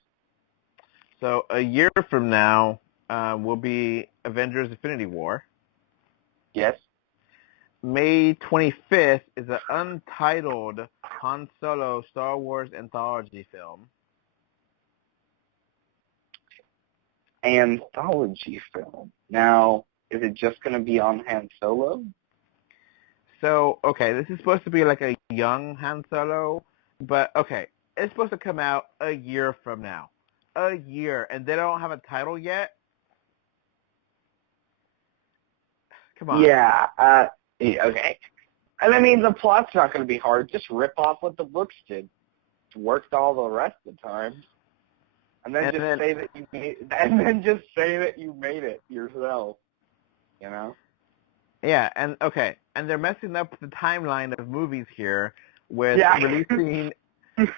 So a year from now will be Avengers: Infinity War. Yes. May 25th is an untitled Han Solo Star Wars anthology film. Anthology film. Now, is it just going to be on Han Solo? So, okay, this is supposed to be like a young Han Solo, but okay, it's supposed to come out a year from now. A year, and they don't have a title yet? Come on. Yeah, okay. And I mean, the plot's not going to be hard. Just rip off what the books did. It's worked all the rest of the time. And then say that you made it yourself. Yeah, and okay, and they're messing up the timeline of movies here with releasing, This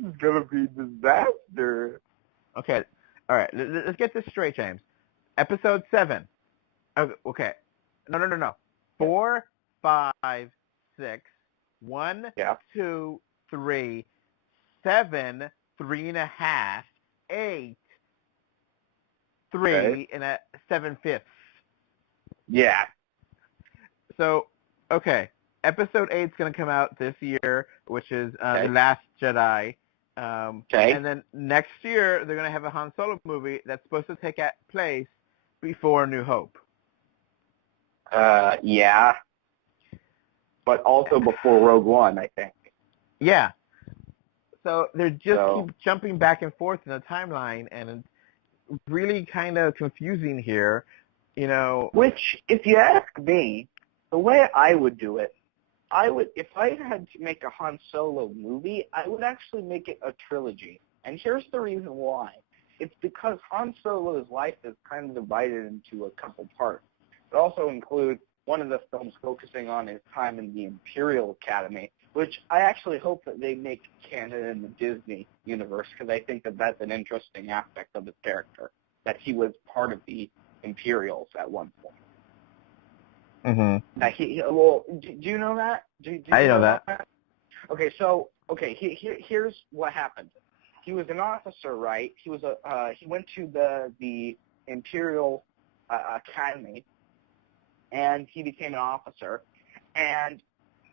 is gonna be disaster. Okay, all right, let's get this straight, James. Episode 7. Okay, no. 4, 5, 6, 1, 2, 3, 7, 3.5, 8, 3, and a 7/5. Yeah. So, okay, Episode 8 is going to come out this year, which is The Last Jedi. And then next year, they're going to have a Han Solo movie that's supposed to take place before New Hope. Yeah. But also before Rogue One, I think. Yeah. So they're just keep jumping back and forth in the timeline, and it's really kind of confusing here. Which, if you ask me, The way I would do it, if I had to make a Han Solo movie, I would actually make it a trilogy. And here's the reason why. It's because Han Solo's life is kind of divided into a couple parts. It also includes one of the films focusing on his time in the Imperial Academy, which I actually hope that they make canon in the Disney universe, because I think that that's an interesting aspect of his character, that he was part of the Imperials at one point. Mm-hmm. Do you know that? Do you I know that. Okay, here's what happened. He was an officer, right? He went to the Imperial Academy, and he became an officer.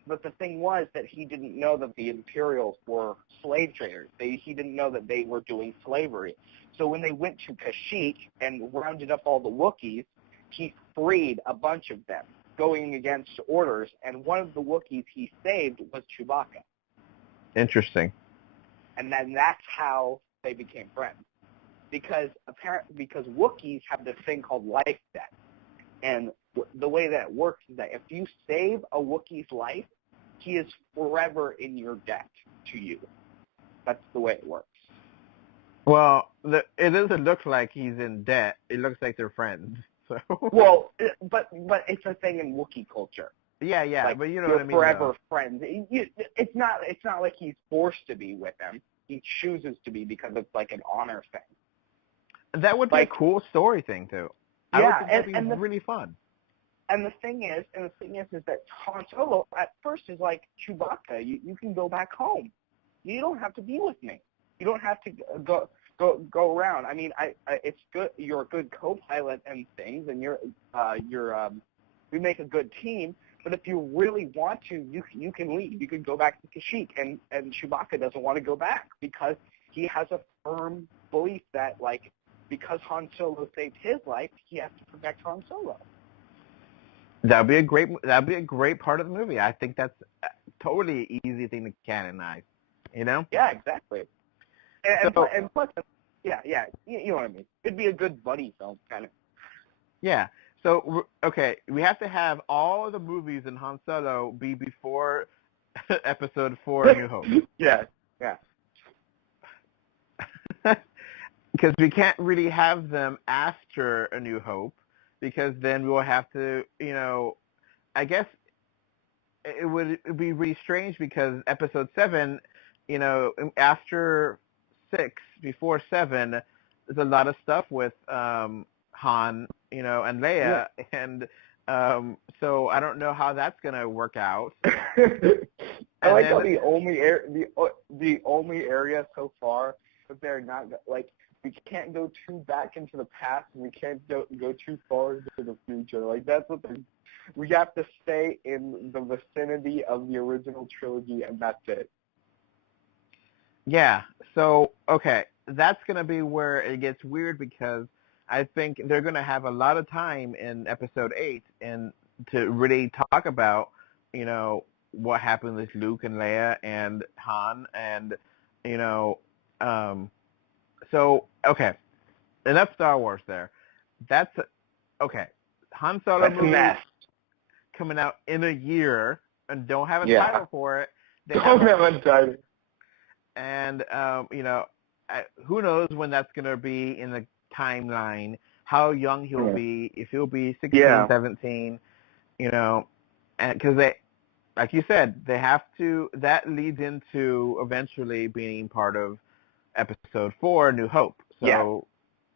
But the thing was that he didn't know that the Imperials were slave traders. He didn't know that they were doing slavery. So when they went to Kashyyyk and rounded up all the Wookiees, he freed a bunch of them, going against orders, and one of the Wookiees he saved was Chewbacca. Interesting. And then that's how they became friends. Because Wookiees have this thing called life debt. And the way that works is that if you save a Wookiee's life, he is forever in your debt to you. That's the way it works. Well, it doesn't look like he's in debt. It looks like they're friends. So. Well, but it's a thing in Wookiee culture. Yeah, like, but you know you're what I mean. Forever friends. It's not like he's forced to be with them. He chooses to be because it's like an honor thing. That would be a cool story thing too. Yeah, I would think that'd be really fun. And the thing is that Han Solo at first is like, Chewbacca, you can go back home. You don't have to be with me. You don't have to go around. I mean, it's good. You're a good co-pilot and things, and we make a good team. But if you really want to, you can leave. You can go back to Kashyyyk, and Chewbacca doesn't want to go back because he has a firm belief that, like, because Han Solo saved his life, he has to protect Han Solo. That'd be a great part of the movie. I think that's totally an easy thing to canonize. You know? Yeah, exactly. And plus, yeah, you know what I mean. It'd be a good buddy film, kind of. Yeah. So, okay, we have to have all of the movies in Han Solo be before Episode 4, A New Hope. Yeah. Because we can't really have them after A New Hope, because then we'll have to, I guess it would be really strange because Episode 7, after 6, before 7, there's a lot of stuff with Han, and Leia, and so I don't know how that's gonna work out. I like how the only area so far that they're not like, we can't go too back into the past, and we can't go too far into the future. Like, that's what we have to stay in the vicinity of the original trilogy, and that's it. Yeah. So okay, that's gonna be where it gets weird, because I think they're going to have a lot of time in Episode 8 and to really talk about, what happened with Luke and Leia and Han, and, so, okay, enough Star Wars there. That's, okay, Han Solo movie coming out in a year, and don't have a title for it. Don't have a title. And, who knows when that's going to be in the timeline, how young he'll be, if he'll be 16, 17, and because they, like you said, they have to, that leads into eventually being part of Episode 4, New Hope. So,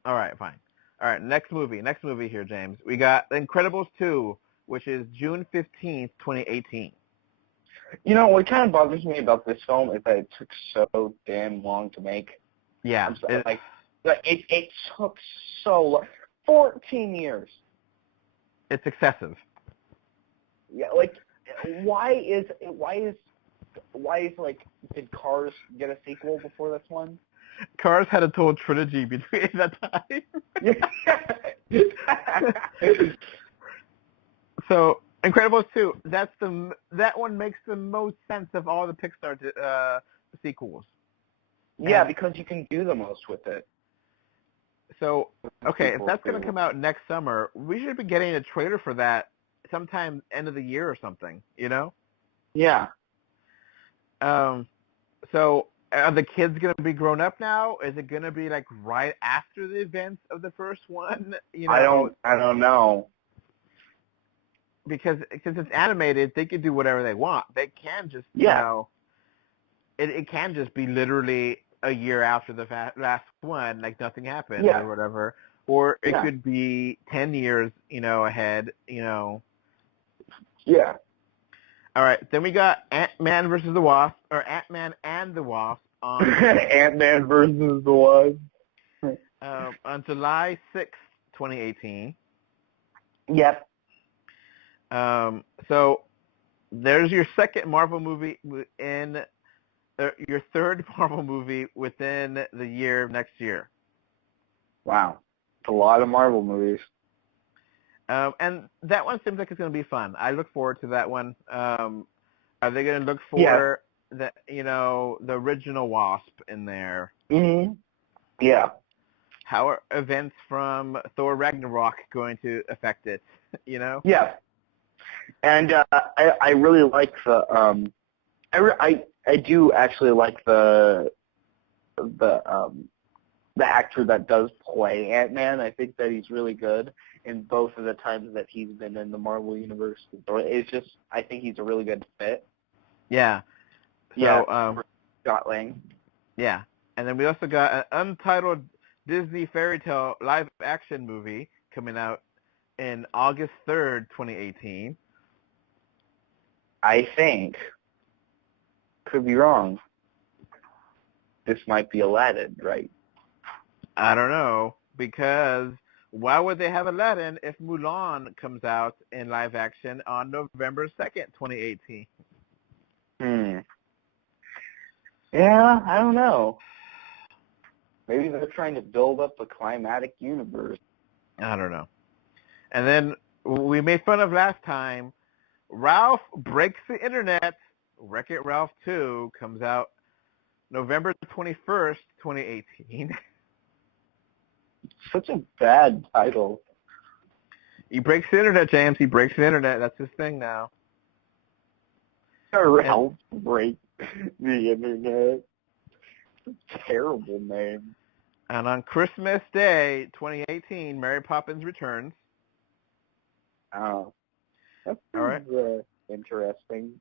all right, fine. All right, next movie here, James. We got The Incredibles 2, which is June 15th, 2018. What kind of bothers me about this film is that it took so damn long to make. Yeah. It took so long. 14 years. It's excessive. Yeah, like, why is did Cars get a sequel before this one? Cars had a total trilogy between that time. So, Incredibles 2, that one makes the most sense of all the Pixar sequels. Yeah, because you can do the most with it. So, okay, if that's going to come out next summer, we should be getting a trailer for that sometime end of the year or something, you know? Yeah. So are the kids going to be grown up now? Is it going to be like right after the events of the first one? You know, I don't know. because it's animated, they can do whatever they want. They can just, you Yeah. know, it can just be literally a year after the last one, like nothing happened Yeah. or whatever. Or it Yeah. could be 10 years, you know, ahead, you know. Yeah. All right, then we got Ant-Man versus the Wasp, or Ant-Man and the Wasp on Ant-Man versus the Wasp. on July 6th, 2018. Yep. So there's your second Marvel movie your third Marvel movie within the year of next year. Wow. It's a lot of Marvel movies. And that one seems like it's going to be fun. I look forward to that one. Are they going to look for the original Wasp in there? Mm-hmm. Yeah. How are events from Thor Ragnarok going to affect it? You know? Yeah. And I really like the I do actually like the actor that does play Ant-Man. I think that he's really good in both of the times that he's been in the Marvel Universe. It's just, I think he's a really good fit. Yeah. So, yeah, Scott Lang. Yeah. And then we also got an untitled Disney fairy tale live action movie coming out in August 3rd, 2018. I think, could be wrong, this might be Aladdin, right? I don't know, because why would they have Aladdin if Mulan comes out in live action on November 2nd, 2018? Yeah, I don't know. Maybe they're trying to build up a climatic universe. I don't know. And then we made fun of last time, Ralph Breaks the Internet. Wreck-It Ralph 2 comes out November 21st, 2018. Such a bad title. He breaks the internet, James. He breaks the internet. That's his thing now. Ralph Breaks the Internet. Terrible name. And on Christmas Day, 2018, Mary Poppins returns. Oh. That's all right. Interesting.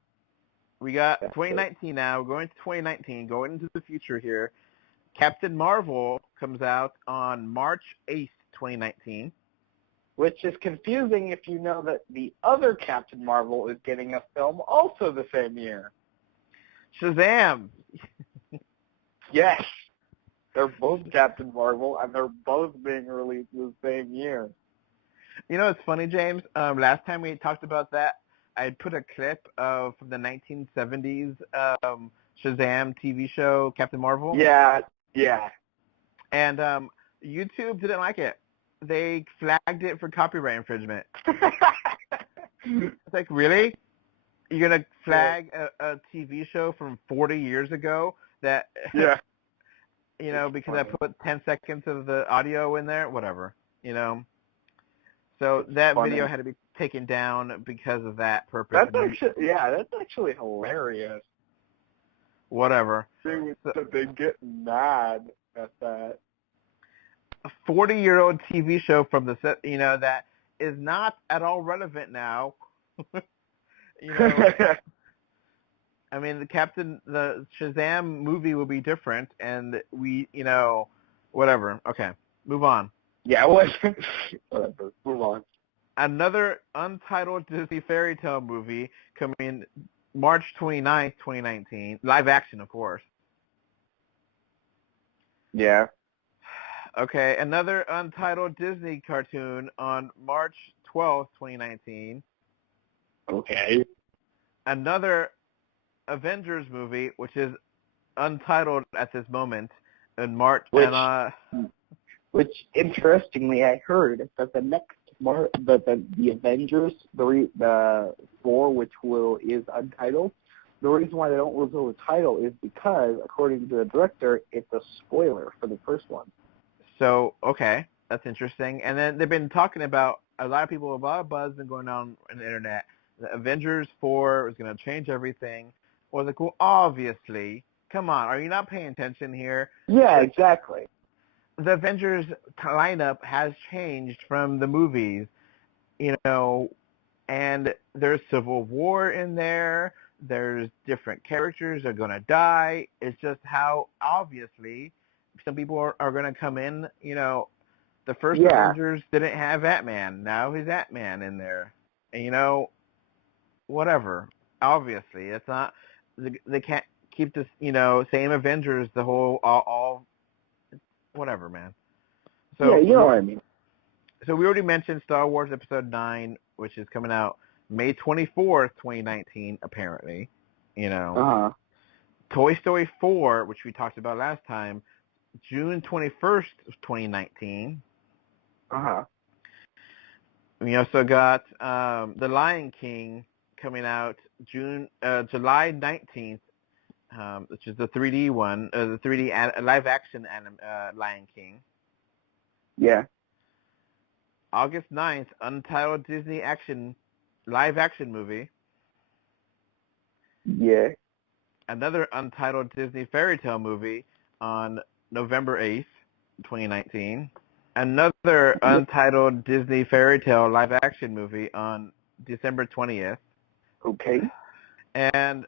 We got 2019 now. We're going to 2019, going into the future here. Captain Marvel comes out on March 8th, 2019. Which is confusing if you know that the other Captain Marvel is getting a film also the same year. Shazam! Yes. They're both Captain Marvel, and they're both being released the same year. You know, it's funny, James. Last time we talked about that, I put a clip from the 1970s Shazam TV show, Captain Marvel. Yeah. And YouTube didn't like it. They flagged it for copyright infringement. It's like, really? You're going to flag a TV show from 40 years ago that, yeah. You know, because I put 10 seconds of the audio in there? Whatever, you know? So that video had to be taken down because of that purpose. That's actually hilarious. Whatever. They get mad at that. A 40-year-old TV show from the set, you know, that is not at all relevant now. You know, I mean, the Shazam movie will be different, and we, you know, whatever. Okay, move on. Yeah, whatever. Move on. Another untitled Disney fairy tale movie coming March 29th, 2019. Live action, of course. Yeah. Okay, another untitled Disney cartoon on March 12th, 2019. Okay. Another Avengers movie, which is untitled at this moment, in March. Which interestingly, I heard that the next the Avengers, the 4, which is untitled. The reason why they don't reveal the title is because, according to the director, it's a spoiler for the first one. So, okay, that's interesting. And then they've been talking about a lot of buzz been going on the internet. The Avengers 4 is going to change everything. Well, obviously, come on, are you not paying attention here? Yeah, exactly. The Avengers lineup has changed from the movies, and there's Civil War in there. There's different characters that are going to die. It's just how, obviously, some people are going to come in. The first Avengers didn't have Ant-Man. Now he's Ant-Man in there. And, whatever. Obviously, it's not, they can't keep this, same Avengers the whole, all whatever, man. So, yeah, you know what I mean. So we already mentioned Star Wars Episode 9, which is coming out May 24th, 2019, apparently. Toy Story 4, which we talked about last time, June 21st, 2019. We also got The Lion King coming out July 19th, which is the 3D one, the 3D live-action Lion King. Yeah. August 9th, untitled Disney live-action movie. Yeah. Another untitled Disney fairy tale movie on November 8th, 2019. Another untitled Disney fairy tale live-action movie on December 20th. Okay. And,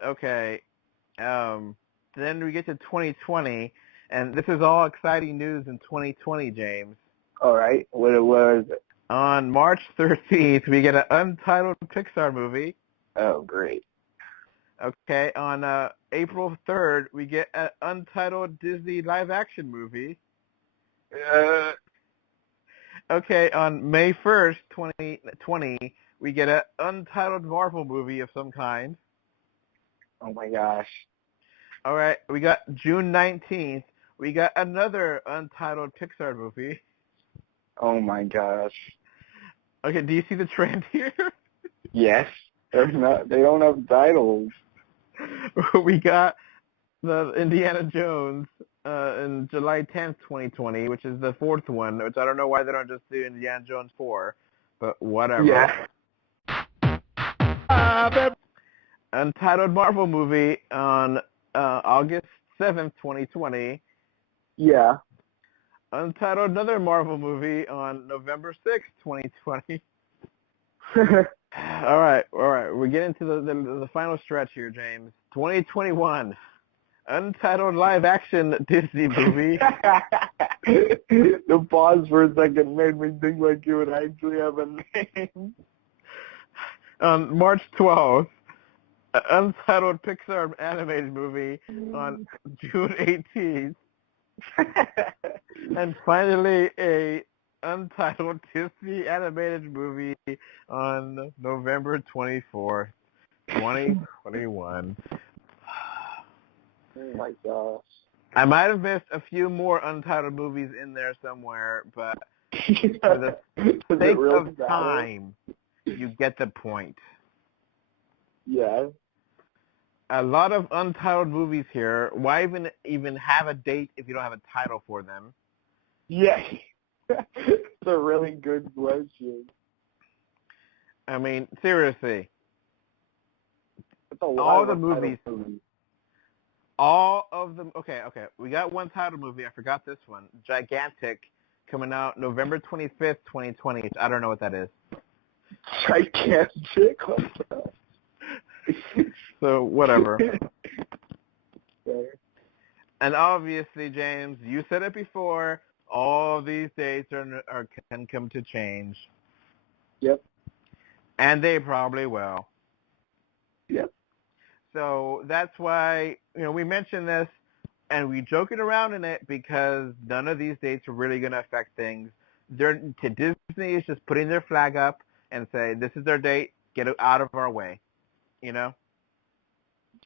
then we get to 2020, and this is all exciting news in 2020, James. All right. What is it? On March 13th, we get an untitled Pixar movie. Oh, great. Okay, on April 3rd, we get an untitled Disney live-action movie. Okay, on May 1st, 2020, we get an untitled Marvel movie of some kind. Oh, my gosh. All right, we got June 19th, we got another untitled Pixar movie. Oh, my gosh. Okay, do you see the trend here? Yes. They don't have titles. We got the Indiana Jones in July 10th, 2020, which is the fourth one, which I don't know why they don't just do Indiana Jones 4, but whatever. Yeah. Untitled Marvel movie on August 7th, 2020. Yeah. Untitled another Marvel movie on November 6th, 2020. All right. We're getting to the final stretch here, James. 2021. Untitled live-action Disney movie. The pause for a second made me think like you would actually have a name. On March 12th. Untitled Pixar animated movie on June 18th. And finally, a untitled Disney animated movie on November 24th, 2021. Oh my gosh. I might have missed a few more untitled movies in there somewhere, but for the sake of time, you get the point. Yeah. A lot of untitled movies here. Why even have a date if you don't have a title for them? Yeah. It's a really good question. I mean, seriously. It's a lot all of the movies. All of them. Okay. We got one title movie. I forgot this one. Gigantic, coming out November 25th, 2020. I don't know what that is. Gigantic? What the? So, whatever. Okay. And obviously, James, you said it before, all these dates can come to change. Yep. And they probably will. Yep. So that's why, we mentioned this, and we joking around in it because none of these dates are really going to affect things. Disney is just putting their flag up and say, this is their date, get it out of our way.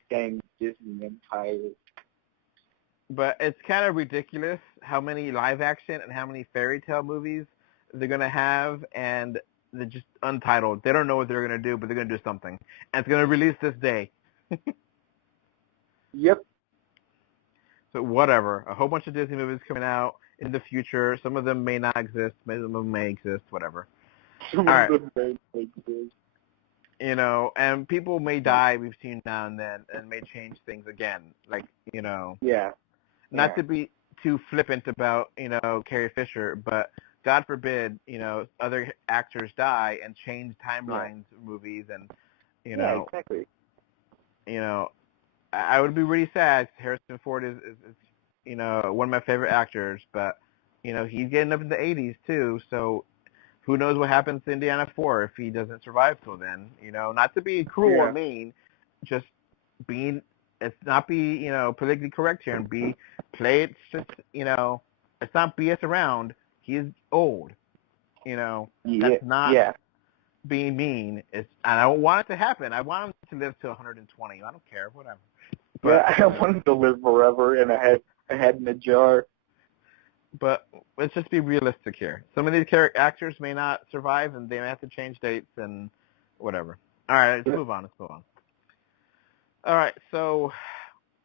Dang Disney Empire. But it's kind of ridiculous how many live action and how many fairy tale movies they're going to have, and they're just untitled. They don't know what they're going to do, but they're going to do something. And it's going to release this day. Yep. So whatever. A whole bunch of Disney movies coming out in the future. Some of them may not exist. Some of them may exist. Whatever. Some All right. of the main things. You know, and people may die, we've seen now and then, and may change things again. Like, you know, Yeah. not to be too flippant about, you know, Carrie Fisher, but God forbid, you know, other actors die and change timelines, movies, and, you Yeah, know, exactly. you know, I would be really sad. Harrison Ford is, you know, one of my favorite actors, but, you know, he's getting up in the 80s too, so who knows what happens to Indiana 4 if he doesn't survive till then, you know, not to be cruel or mean, just let's not be, you know, politically correct here and play it just, you know, let's not BS around. He's old, you know, that's not being mean. I don't want it to happen. I want him to live to 120. I don't care, whatever. But, I want him to live forever in a head in a jar. But let's just be realistic here. Some of these actors may not survive, and they may have to change dates and whatever. All right, let's move on. All right, so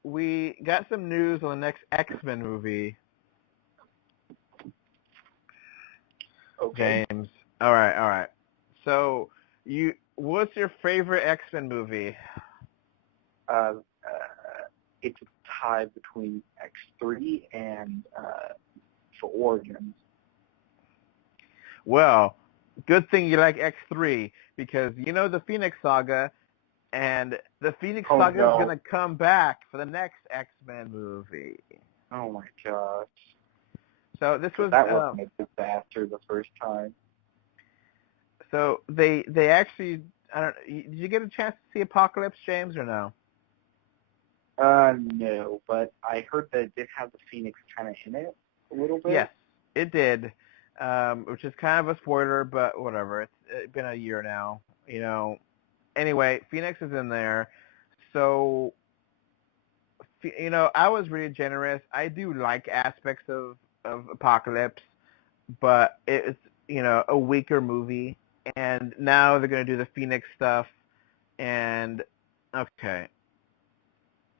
we got some news on the next X-Men movie. Okay. James. All right. So what's your favorite X-Men movie? It's a tie between X3 and for Origins. Well, good thing you like X3 because you know the Phoenix Saga, and the Phoenix Saga is going to come back for the next X-Men movie. Oh my gosh. So this was that wasn't a disaster the first time. So they actually, I don't. Did you get a chance to see Apocalypse, James, or no? No, but I heard that it did have the Phoenix kind of in it a little bit. Yes, it did, which is kind of a spoiler, but whatever. It's been a year now, you know. Anyway, Phoenix is in there, so you know I was really generous. I do like aspects of Apocalypse, but it's, you know, a weaker movie, and now they're going to do the Phoenix stuff, and okay.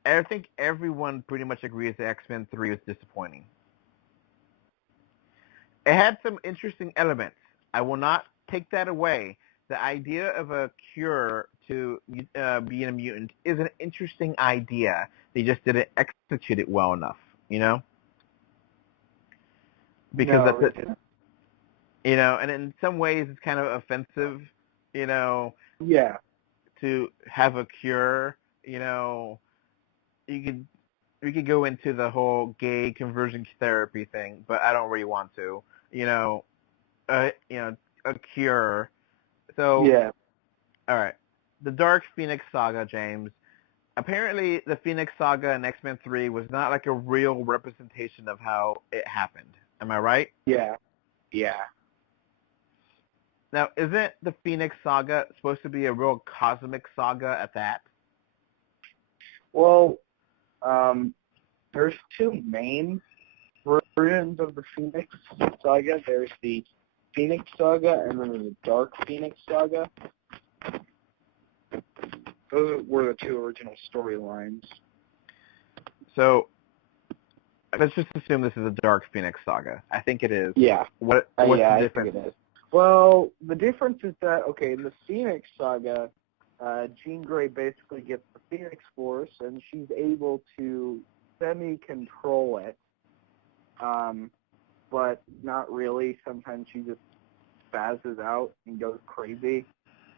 I think everyone pretty much agrees that X-Men 3 was disappointing. It had some interesting elements. I will not take that away. The idea of a cure to being a mutant is an interesting idea. They just didn't execute it well enough, you know? Because that's it. You know, and in some ways it's kind of offensive, you know, to have a cure, you know. We could go into the whole gay conversion therapy thing, but I don't really want to. You know, a cure. So all right, the Dark Phoenix Saga, James. Apparently, the Phoenix Saga in X-Men 3 was not like a real representation of how it happened. Am I right? Yeah. Now, isn't the Phoenix Saga supposed to be a real cosmic saga at that? Well, there's two main versions of the Phoenix Saga. There's the Phoenix Saga and then the Dark Phoenix Saga. Those were the two original storylines. So, let's just assume this is a Dark Phoenix Saga. I think it is. Yeah. What's the difference? I think it is. Well, the difference is that, okay, in the Phoenix Saga, Jean Grey basically gets the Phoenix Force, and she's able to semi-control it, but not really. Sometimes she just spazzes out and goes crazy.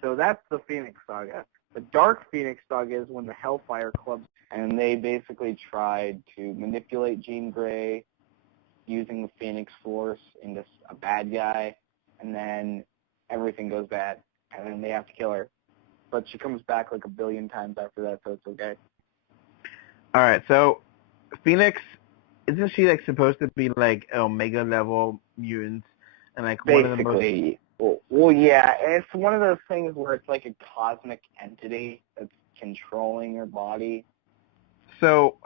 So that's the Phoenix Saga. The Dark Phoenix Saga is when the Hellfire Club, and they basically tried to manipulate Jean Grey using the Phoenix Force into a bad guy, and then everything goes bad, and then they have to kill her. But she comes back like a billion times after that, so it's okay. All right, so Phoenix, isn't she like supposed to be like Omega level mutants and like basically, one of the most? Well, yeah, it's one of those things where it's like a cosmic entity that's controlling her body. So,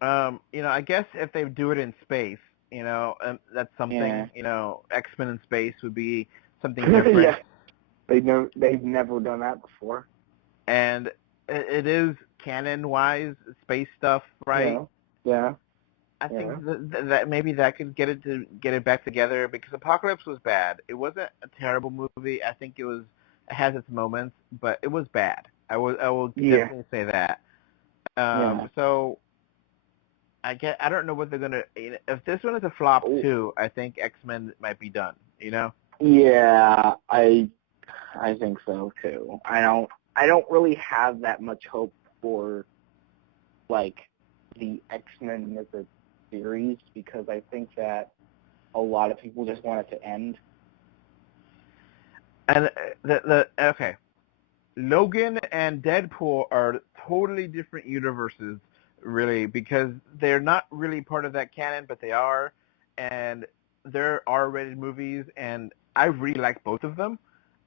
you know, I guess if they do it in space, you know, that's something. Yeah. You know, X-Men in space would be something different. Yeah. They've never done that before. And it is canon-wise space stuff, right? Yeah. I think Yeah. that maybe that could get it back together, because Apocalypse was bad. It wasn't a terrible movie. I think it has its moments, but it was bad. I will Yeah. definitely say that. Yeah. So I don't know what they're gonna. If this one is a flop too, I think X-Men might be done. You know? Yeah, I think so too. I don't really have that much hope for like the X-Men as a series, because I think that a lot of people just want it to end. And okay, Logan and Deadpool are totally different universes, really, because they're not really part of that canon, but they are, and they're R-rated movies, and I really like both of them,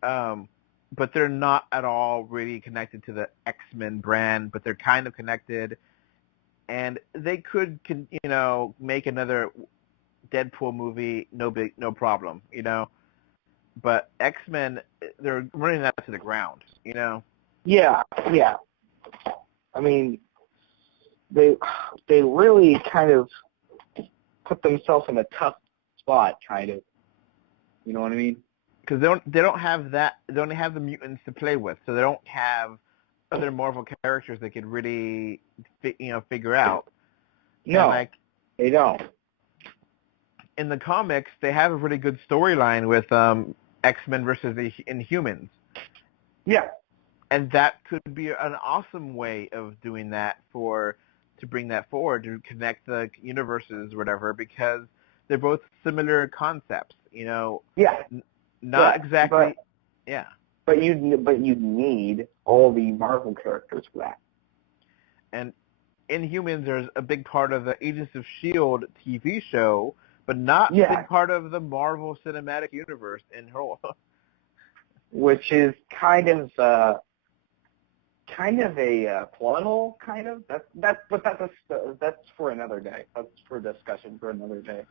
but they're not at all really connected to the X-Men brand, but they're kind of connected, and they could, make another Deadpool movie, no problem, But X-Men, they're running that to the ground, Yeah, yeah. I mean, they really kind of put themselves in a tough spot, kind of. You know what I mean? Because they don't have that. They only have the mutants to play with, so they don't have other Marvel characters they could really, figure out. No, And they don't. in the comics, they have a really good storyline with X-Men versus the Inhumans. Yeah. And that could be an awesome way of doing that to bring that forward, to connect the universes or whatever, because they're both similar concepts, Yeah. Not exactly. But, yeah. But you need all the Marvel characters for that. And Inhumans are a big part of the Agents of S.H.I.E.L.D. TV show, but not a big part of the Marvel Cinematic Universe in whole. Which is kind of a plot hole, kind of. That's for another day. That's for discussion for another day.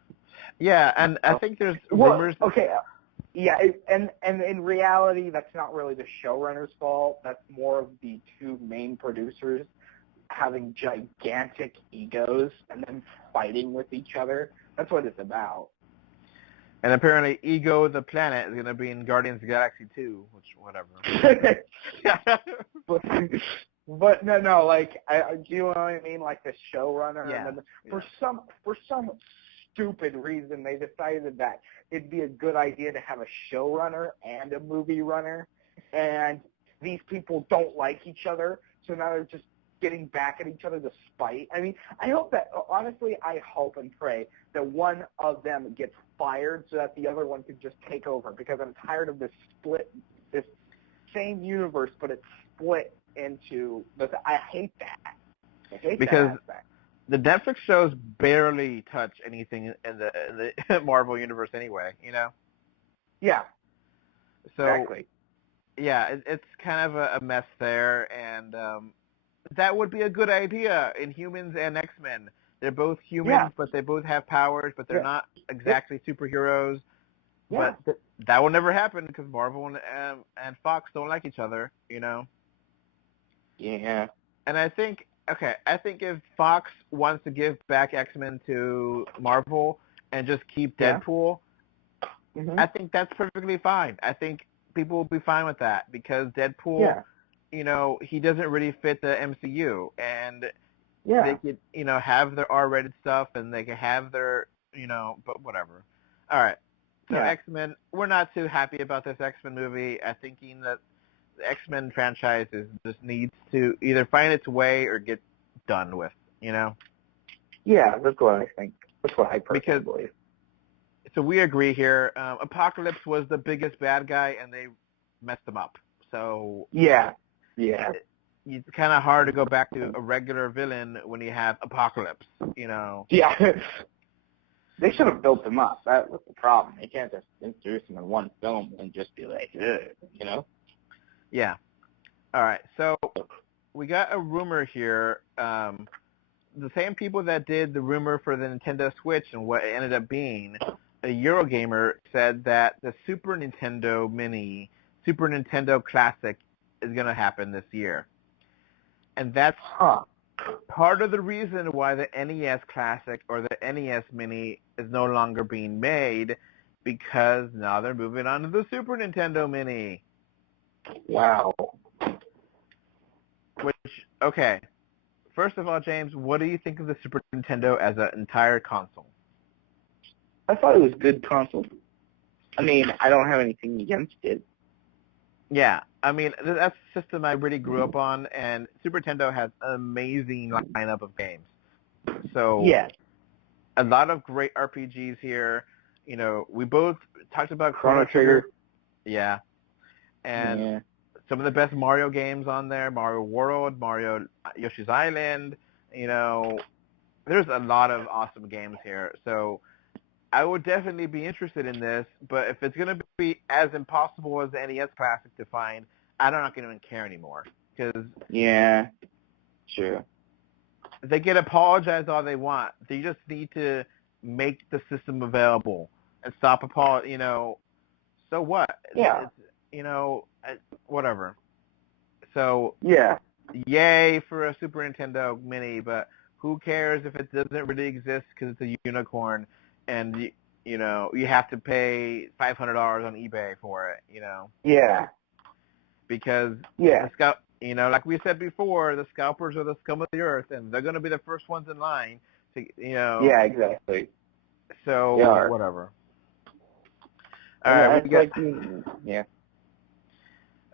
Yeah, and I think there's rumors. Okay. Yeah, and in reality, that's not really the showrunner's fault. That's more of the two main producers having gigantic egos and then fighting with each other. That's what it's about. And apparently Ego the Planet is going to be in Guardians of the Galaxy 2, which, whatever. But no, like, do you know what I mean? Like the showrunner. Yeah. And then for some stupid reason, they decided that it'd be a good idea to have a showrunner and a movie runner, and these people don't like each other, so now they're just getting back at each other to spite. I mean, I hope and pray that one of them gets fired so that the other one can just take over, because I'm tired of this same universe, but it's split into, I hate that. I hate because that aspect. The Netflix shows barely touch anything in the Marvel universe anyway, Yeah. So, exactly. Yeah, it's kind of a mess there, and that would be a good idea in Humans and X-Men. They're both humans, but they both have powers, but they're not exactly superheroes. Yeah. But that will never happen because Marvel and Fox don't like each other, Yeah. And I think if Fox wants to give back X-Men to Marvel and just keep Deadpool, I think that's perfectly fine. I think people will be fine with that, because Deadpool, he doesn't really fit the MCU, and they could, have their R-rated stuff, and they could have their, but whatever. All right. So X-Men, we're not too happy about this X-Men movie. I'm thinking that the X-Men franchise just needs to either find its way or get done with, Yeah, that's what I think. That's what I personally believe. So we agree here. Apocalypse was the biggest bad guy, and they messed him up. So yeah. It's kind of hard to go back to a regular villain when you have Apocalypse, Yeah. They should have built him up. That was the problem. They can't just introduce him in one film and just be like, Yeah. All right. So we got a rumor here. The same people that did the rumor for the Nintendo Switch and what it ended up being, a Eurogamer said that the Super Nintendo Mini, Super Nintendo Classic is going to happen this year. And that's part of the reason why the NES Classic or the NES Mini is no longer being made because now they're moving on to the Super Nintendo Mini. Wow. Which, okay, first of all, James, what do you think of the Super Nintendo as an entire console? I thought it was a good console. I mean, I don't have anything against it. Yeah, I mean, that's the system I really grew up on, and Super Nintendo has an amazing lineup of games. So, Yeah. a lot of great RPGs here. You know, we both talked about Chrono Trigger. Yeah. And Yeah. some of the best Mario games on there, Mario World, Mario Yoshi's Island. You know, there's a lot of awesome games here. So I would definitely be interested in this, but if it's going to be as impossible as the NES Classic to find, I'm not going to even care anymore. Because Yeah. Sure. they can apologize all they want. They just need to make the system available and stop you know, so what? Yeah. You know, whatever. So, Yeah. yay for a Super Nintendo Mini, but who cares if it doesn't really exist because it's a unicorn and, you know, you have to pay $500 on eBay for it, you know? Yeah. Because, Yeah. you know, like we said before, the scalpers are the scum of the earth, and they're going to be the first ones in line to, you know. Yeah, exactly. So, They are. whatever. All right, we got, yeah.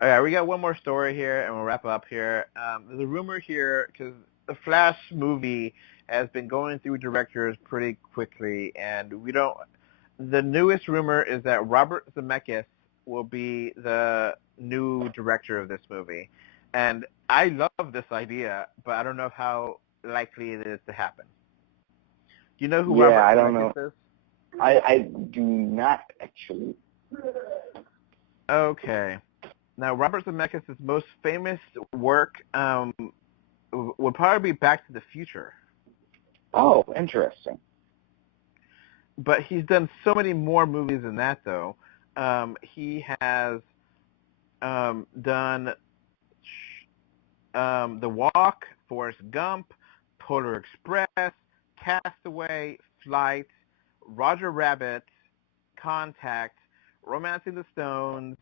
all right, we got one more story here, and we'll wrap up here. There's a rumor here, because the Flash movie has been going through directors pretty quickly, and the newest rumor is that Robert Zemeckis will be the new director of this movie. And I love this idea, but I don't know how likely it is to happen. Do you know who Robert I don't Zemeckis know. is? I do not, actually. Okay. Now, Robert Zemeckis' most famous work would probably be Back to the Future. Oh, interesting. But he's done so many more movies than that, though. He has done The Walk, Forrest Gump, Polar Express, Castaway, Flight, Roger Rabbit, Contact, Romancing the Stones.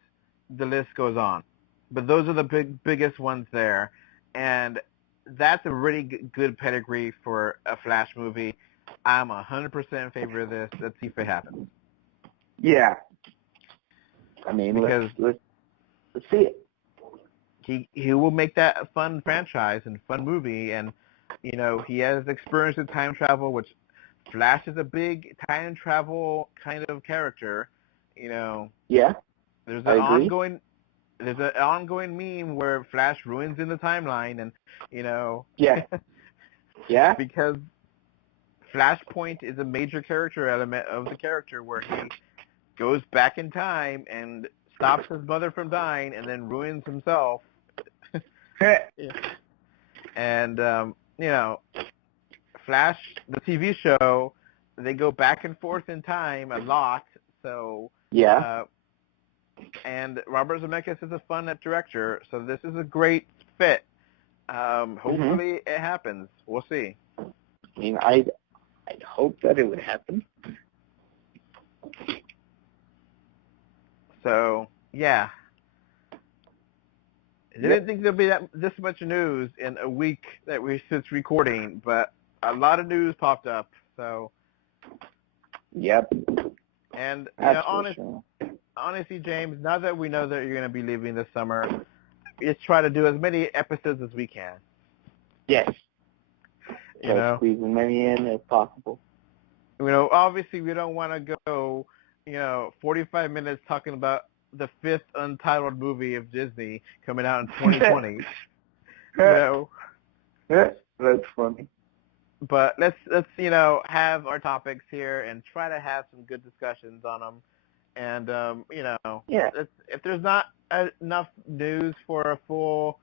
The list goes on. But those are the biggest ones there. And that's a really good pedigree for a Flash movie. I'm 100% in favor of this. Let's see if it happens. Yeah. I mean, because let's see it. He will make that a fun franchise and fun movie, and you know he has experience with time travel, which Flash is a big time travel kind of character. You know. Yeah. There's an ongoing meme where Flash ruins in the timeline, and you know. Yeah. Yeah. Because Flashpoint is a major character element of the character where he goes back in time and stops his mother from dying and then ruins himself. And, you know, Flash, the TV show, they go back and forth in time a lot. So, yeah. And Robert Zemeckis is a fun director, so this is a great fit. Hopefully it happens. We'll see. I mean, I'd hope that it would happen. So, yeah. I didn't think there'd be this much news in a week that we since recording, but a lot of news popped up. So, yep. And you honestly, James, now that we know that you're going to be leaving this summer, let's try to do as many episodes as we can. Yes. You know, squeeze as many in as possible. You know, obviously we don't want to go, 45 minutes talking about the 5th untitled movie of Disney coming out in 2020. you know. That's funny. But let's have our topics here and try to have some good discussions on them. And if there's not enough news for a full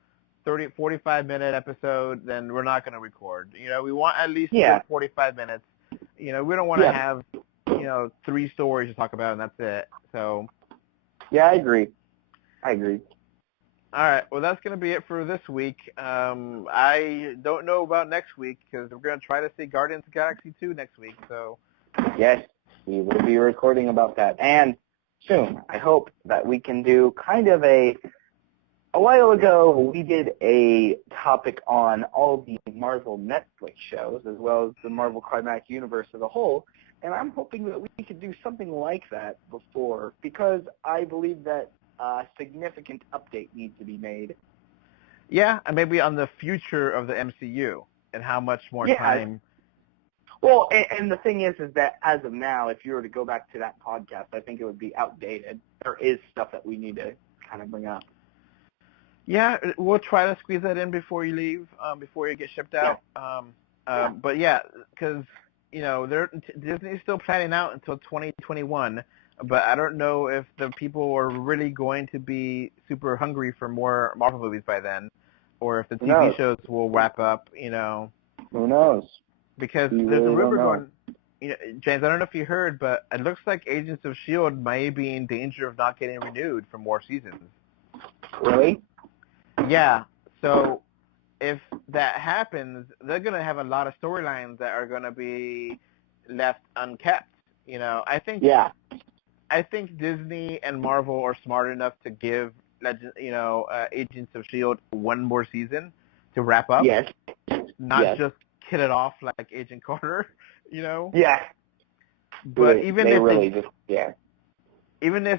45-minute episode, then we're not going to record. We want at least 45 minutes. We don't want to have 3 stories to talk about and that's it. So yeah, I agree. All right. Well, that's going to be it for this week. I don't know about next week because we're going to try to see Guardians of the Galaxy 2 next week. So. Yes, we will be recording about that. And soon, I hope that we can do kind of a while ago, we did a topic on all the Marvel Netflix shows, as well as the Marvel Cinematic Universe as a whole, and I'm hoping that we could do something like that before, because I believe that a significant update needs to be made. Yeah, and maybe on the future of the MCU and how much more time. Well, and the thing is that as of now, if you were to go back to that podcast, I think it would be outdated. There is stuff that we need to kind of bring up. Yeah, we'll try to squeeze that in before you leave, before you get shipped out. But yeah, because Disney's still planning out until 2021. But I don't know if the people are really going to be super hungry for more Marvel movies by then, or if the TV shows will wrap up. Who knows? Because there's a rumor going. James, I don't know if you heard, but it looks like Agents of S.H.I.E.L.D. may be in danger of not getting renewed for more seasons. Really? Yeah. So if that happens, they're going to have a lot of storylines that are going to be left unkept. I think. Yeah. I think Disney and Marvel are smart enough to give Agents of S.H.I.E.L.D. one more season to wrap up. Yes. Not just kill it off like Agent Carter. Yeah. But even if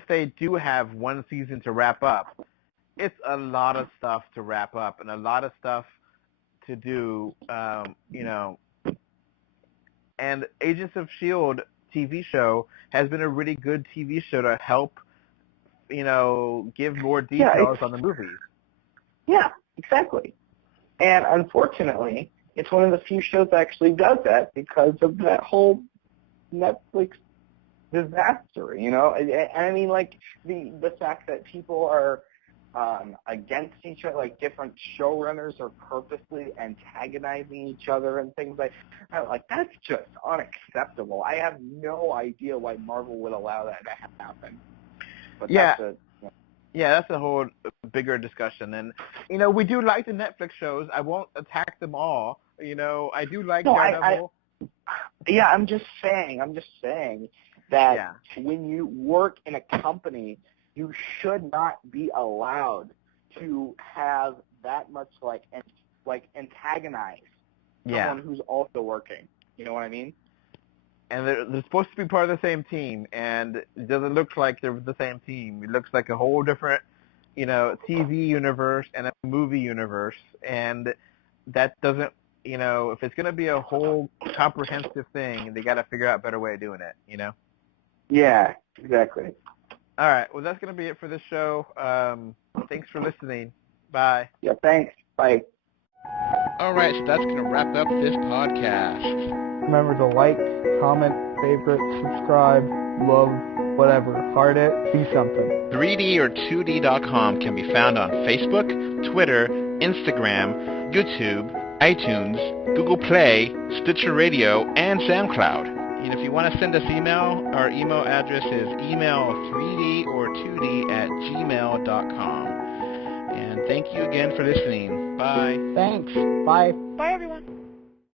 they do have one season to wrap up, it's a lot of stuff to wrap up and a lot of stuff to do. And Agents of S.H.I.E.L.D. TV show has been a really good TV show to help, give more details on the movies. Yeah, exactly. And unfortunately, it's one of the few shows that actually does that because of that whole Netflix disaster, And I mean, like, the fact that people are against each other, like different showrunners are purposely antagonizing each other and things like that's just unacceptable. I have no idea why Marvel would allow that to happen. But that's a whole bigger discussion. And we do like the Netflix shows. I won't attack them all. I do like Daredevil. I'm just saying that when you work in a company, you should not be allowed to have that much antagonize someone who's also working. You know what I mean? And they're supposed to be part of the same team, and it doesn't look like they're the same team. It looks like a whole different, TV universe and a movie universe, and that doesn't, if it's going to be a whole comprehensive thing, they got to figure out a better way of doing it. Yeah, exactly. All right. Well, that's going to be it for this show. Thanks for listening. Bye. Yeah, thanks. Bye. All right, so that's going to wrap up this podcast. Remember to like, comment, favorite, subscribe, love, whatever. Heart it. Be something. 3D or 2D.com can be found on Facebook, Twitter, Instagram, YouTube, iTunes, Google Play, Stitcher Radio, and SoundCloud. And if you want to send us email, our email address is email3dortwo@gmail.com. And thank you again for listening. Bye. Thanks. Bye. Bye, everyone.